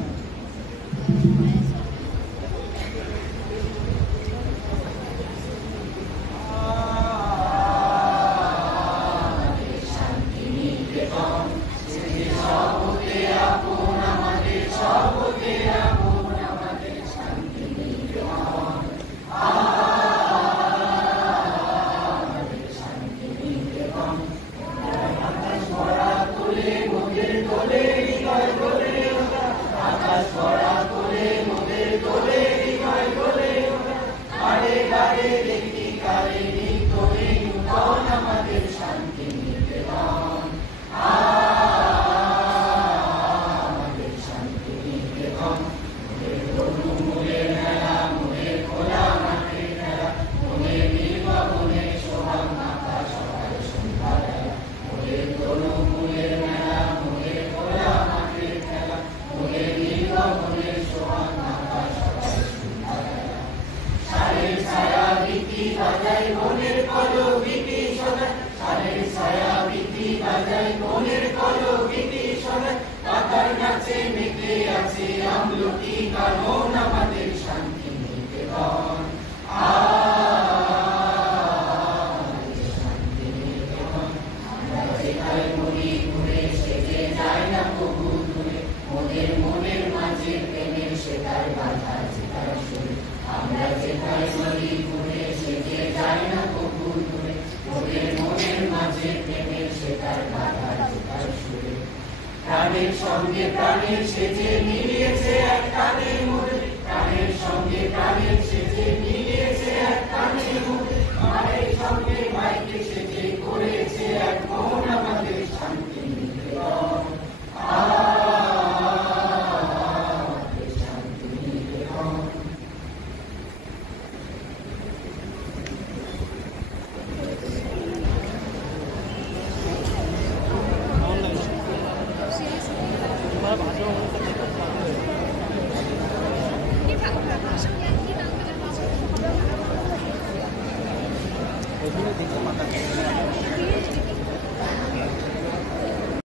প্রাণের সঙ্গে প্রাণের সেজে মিলিয়েছে এক কানে মোরে, প্রাণের সঙ্গে প্রাণের সেজে মিলিয়েছে